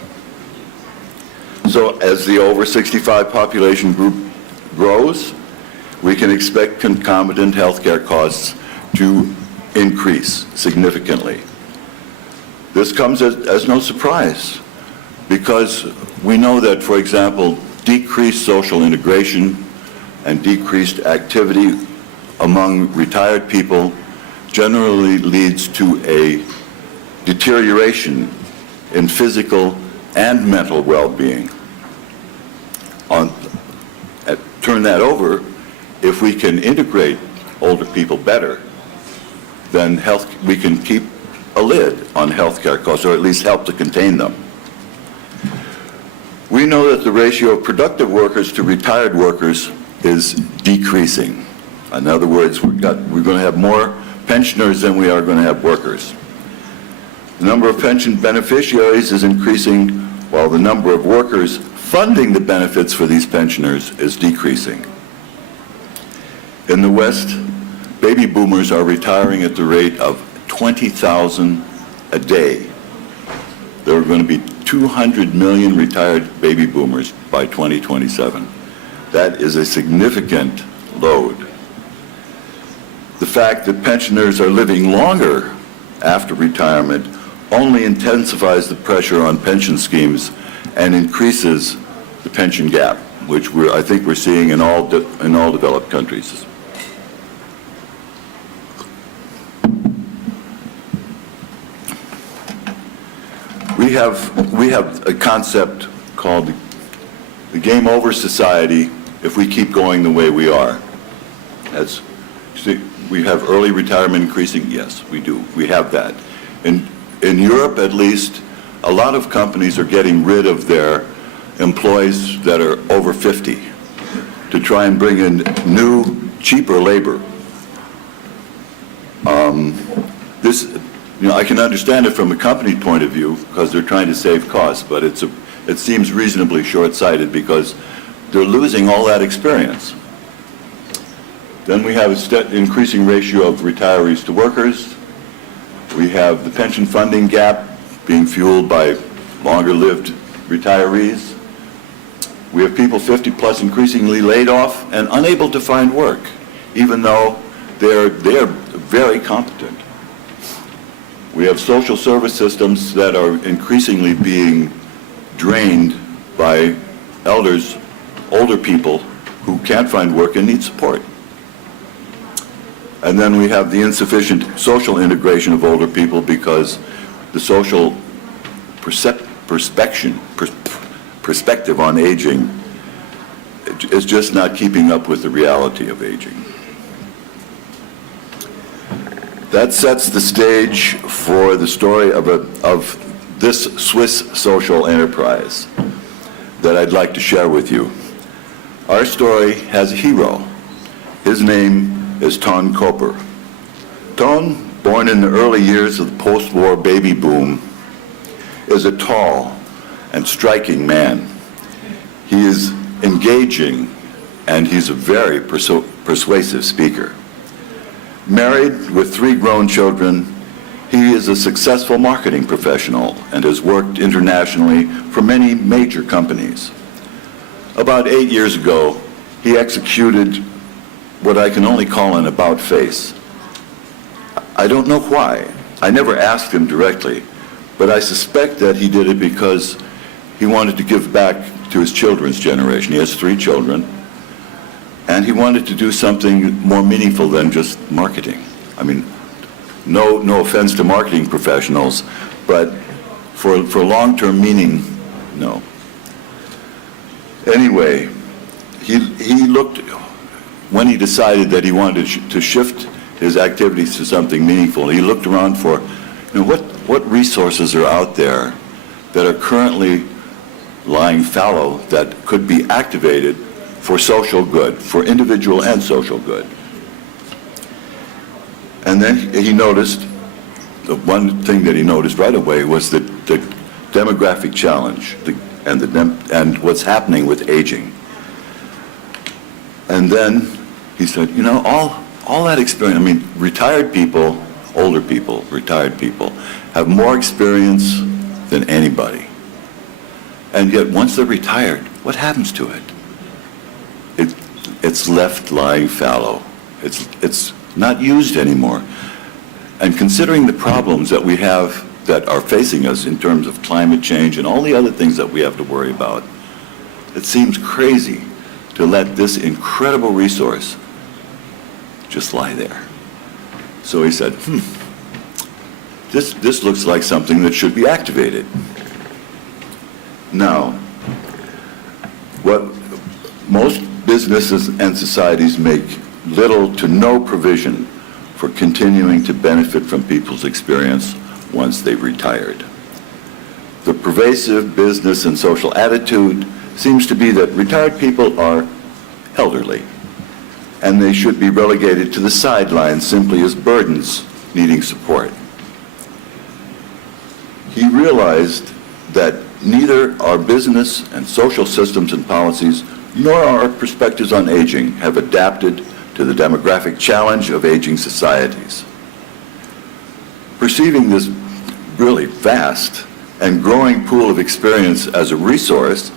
So as the over 65 population group grows, we can expect concomitant healthcare costs to increase significantly. This comes as no surprise, because we know that, for example, decreased social integration and decreased activity among retired people generally leads to a deterioration in physical and mental well-being. Turn that over, if we can integrate older people better, then we can keep a lid on healthcare costs, or at least help to contain them. We know that the ratio of productive workers to retired workers is decreasing. In other words, we're going to have more pensioners than we are going to have workers. The number of pension beneficiaries is increasing, while the number of workers funding the benefits for these pensioners is decreasing. In the West, baby boomers are retiring at the rate of 20,000 a day. There are going to be 200 million retired baby boomers by 2027. That is a significant load. The fact that pensioners are living longer after retirement only intensifies the pressure on pension schemes and increases the pension gap, which I think we're seeing in all developed countries. We have a concept called the game over society if we keep going the way we are. We have early retirement increasing? Yes, we do. We have that. In Europe, at least, a lot of companies are getting rid of their employees that are over 50 to try and bring in new, cheaper labor. I can understand it from a company point of view because they're trying to save costs, but it seems reasonably short-sighted because they're losing all that experience. Then we have an increasing ratio of retirees to workers. We have the pension funding gap being fueled by longer-lived retirees. We have people 50 plus increasingly laid off and unable to find work, even though they're very competent. We have social service systems that are increasingly being drained by older people who can't find work and need support. And then we have the insufficient social integration of older people because the social perspective on aging is just not keeping up with the reality of aging. That sets the stage for the story of this Swiss social enterprise that I'd like to share with you. Our story has a hero. His name is Ton Koper. Ton, born in the early years of the post-war baby boom, is a tall and striking man. He is engaging and he's a very persuasive speaker. Married with 3 grown children, he is a successful marketing professional and has worked internationally for many major companies. About 8 years ago, he executed what I can only call an about-face. I don't know why. I never asked him directly, but I suspect that he did it because he wanted to give back to his children's generation. He has 3 children. And he wanted to do something more meaningful than just marketing. I mean, no offense to marketing professionals, but for long-term meaning, no. Anyway, he looked, when he decided that he wanted to shift his activities to something meaningful, he looked around for, what resources are out there that are currently lying fallow that could be activated for social good, for individual and social good. And then he noticed, the one thing that he noticed right away was the demographic challenge and what's happening with aging. And then he said, all that experience, I mean, retired people, older people, retired people, have more experience than anybody. And yet, once they're retired, what happens to it? It's left lying fallow. It's not used anymore. And considering the problems that we have that are facing us in terms of climate change and all the other things that we have to worry about, it seems crazy to let this incredible resource just lie there. So he said, this looks like something that should be activated. Now, what most businesses and societies make little to no provision for continuing to benefit from people's experience once they've retired. The pervasive business and social attitude seems to be that retired people are elderly, and they should be relegated to the sidelines simply as burdens needing support. He realized that neither our business and social systems and policies nor our perspectives on aging have adapted to the demographic challenge of aging societies. Perceiving this really vast and growing pool of experience as a resource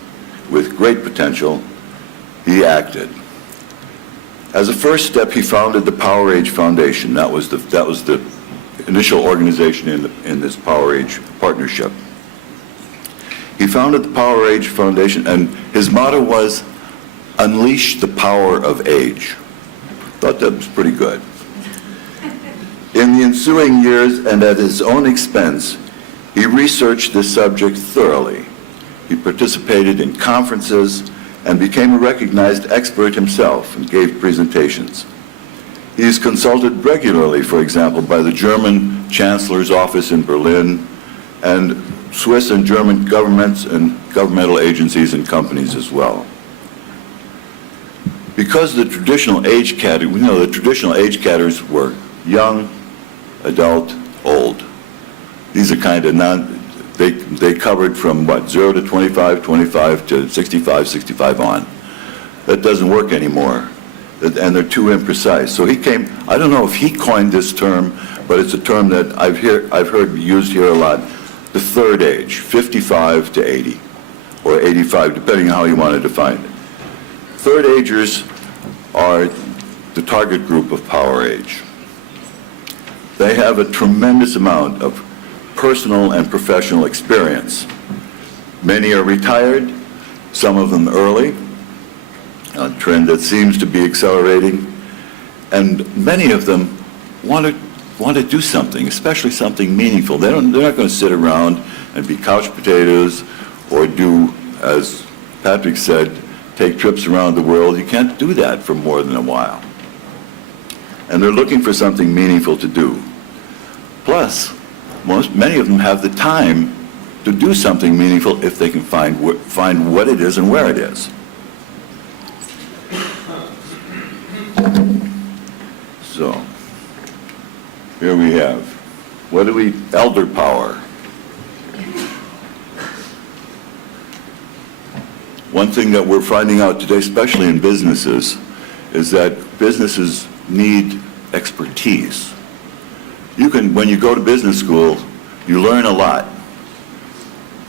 with great potential, he acted. As a first step, he founded the PowerAge Foundation. That was the initial organization in this PowerAge partnership. He founded the PowerAge Foundation, and his motto was, "Unleash the power of age." Thought that was pretty good. In the ensuing years, and at his own expense, he researched this subject thoroughly. He participated in conferences and became a recognized expert himself and gave presentations. He is consulted regularly, for example, by the German Chancellor's office in Berlin and Swiss and German governments and governmental agencies and companies as well. Because the traditional age category, we know the traditional age categories were young, adult, old. These are kind of they covered from what, 0 to 25, 25 to 65, 65 on. That doesn't work anymore, and they're too imprecise. So he came, I don't know if he coined this term, but it's a term that I've heard used here a lot, the third age, 55 to 80, or 85, depending on how you want to define it. Third agers are the target group of PowerAge. They have a tremendous amount of personal and professional experience. Many are retired, some of them early, a trend that seems to be accelerating, and many of them want to do something, especially something meaningful. They're not going to sit around and be couch potatoes or do, as Patrick said, take trips around the world. You can't do that for more than a while. And they're looking for something meaningful to do. Plus, many of them have the time to do something meaningful if they can find what it is and where it is. So, here we have, elder power. One thing that we're finding out today, especially in businesses, is that businesses need expertise. When you go to business school, you learn a lot,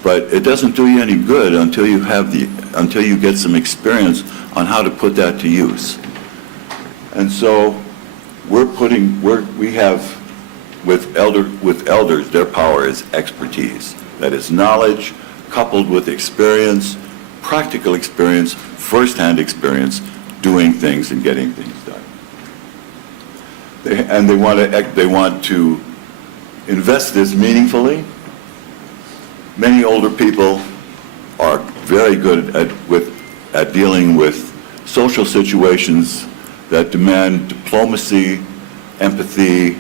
but it doesn't do you any good until you get some experience on how to put that to use. And so we have with elders, their power is expertise. That is knowledge coupled with experience, practical experience, first-hand experience, doing things and getting things done. They want to invest this meaningfully. Many older people are very good at dealing with social situations that demand diplomacy, empathy,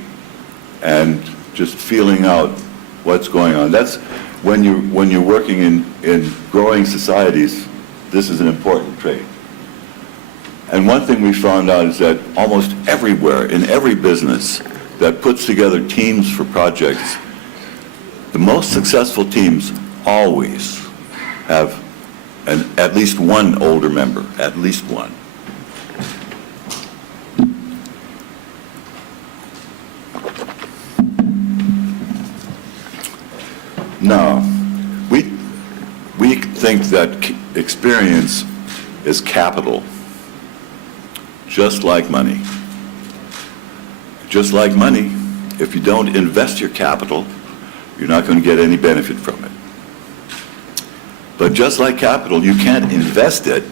and just feeling out what's going on. That's when you're working in growing societies, this is an important trait. And one thing we found out is that almost everywhere, in every business that puts together teams for projects, the most successful teams always have at least one older member, at least one. Now, we think that experience is capital, just like money. Just like money, if you don't invest your capital, you're not going to get any benefit from it. But just like capital, you can't invest it,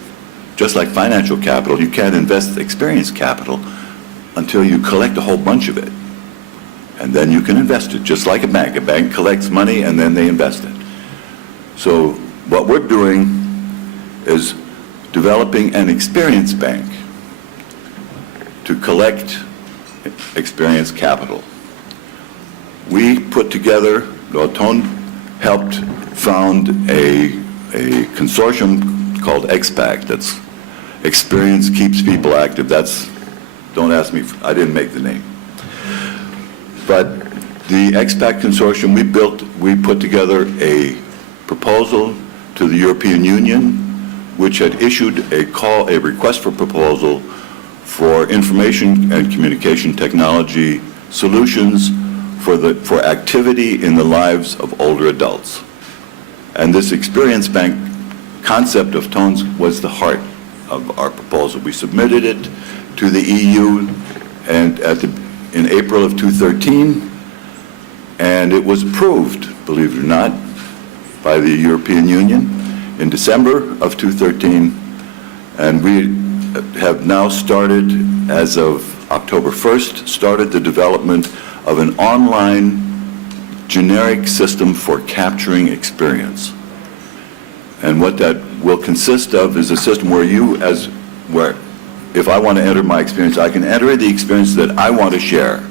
just like financial capital, you can't invest experience capital until you collect a whole bunch of it. And then you can invest it, just like a bank. A bank collects money and then they invest it. So what we're doing is developing an experience bank to collect experience capital. We put together, Ton helped found a consortium called XPAC. That's Experience Keeps People Active. Don't ask me, I didn't make the name. But the XPAC consortium, we put together a proposal to the European Union, which had issued a request for proposal for information and communication technology solutions for activity in the lives of older adults. And this experience bank concept of tones was the heart of our proposal. We submitted it to the EU and in April of 2013, and it was approved, believe it or not, by the European Union in December of 2013, and we have now started, as of October 1st, started the development of an online generic system for capturing experience. And what that will consist of is a system where if I want to enter my experience, I can enter the experience that I want to share.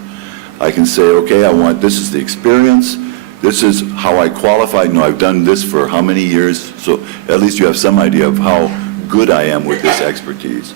I can say, okay, this is the experience, this is how I qualify, I've done this for how many years, so at least you have some idea of how good I am with this expertise.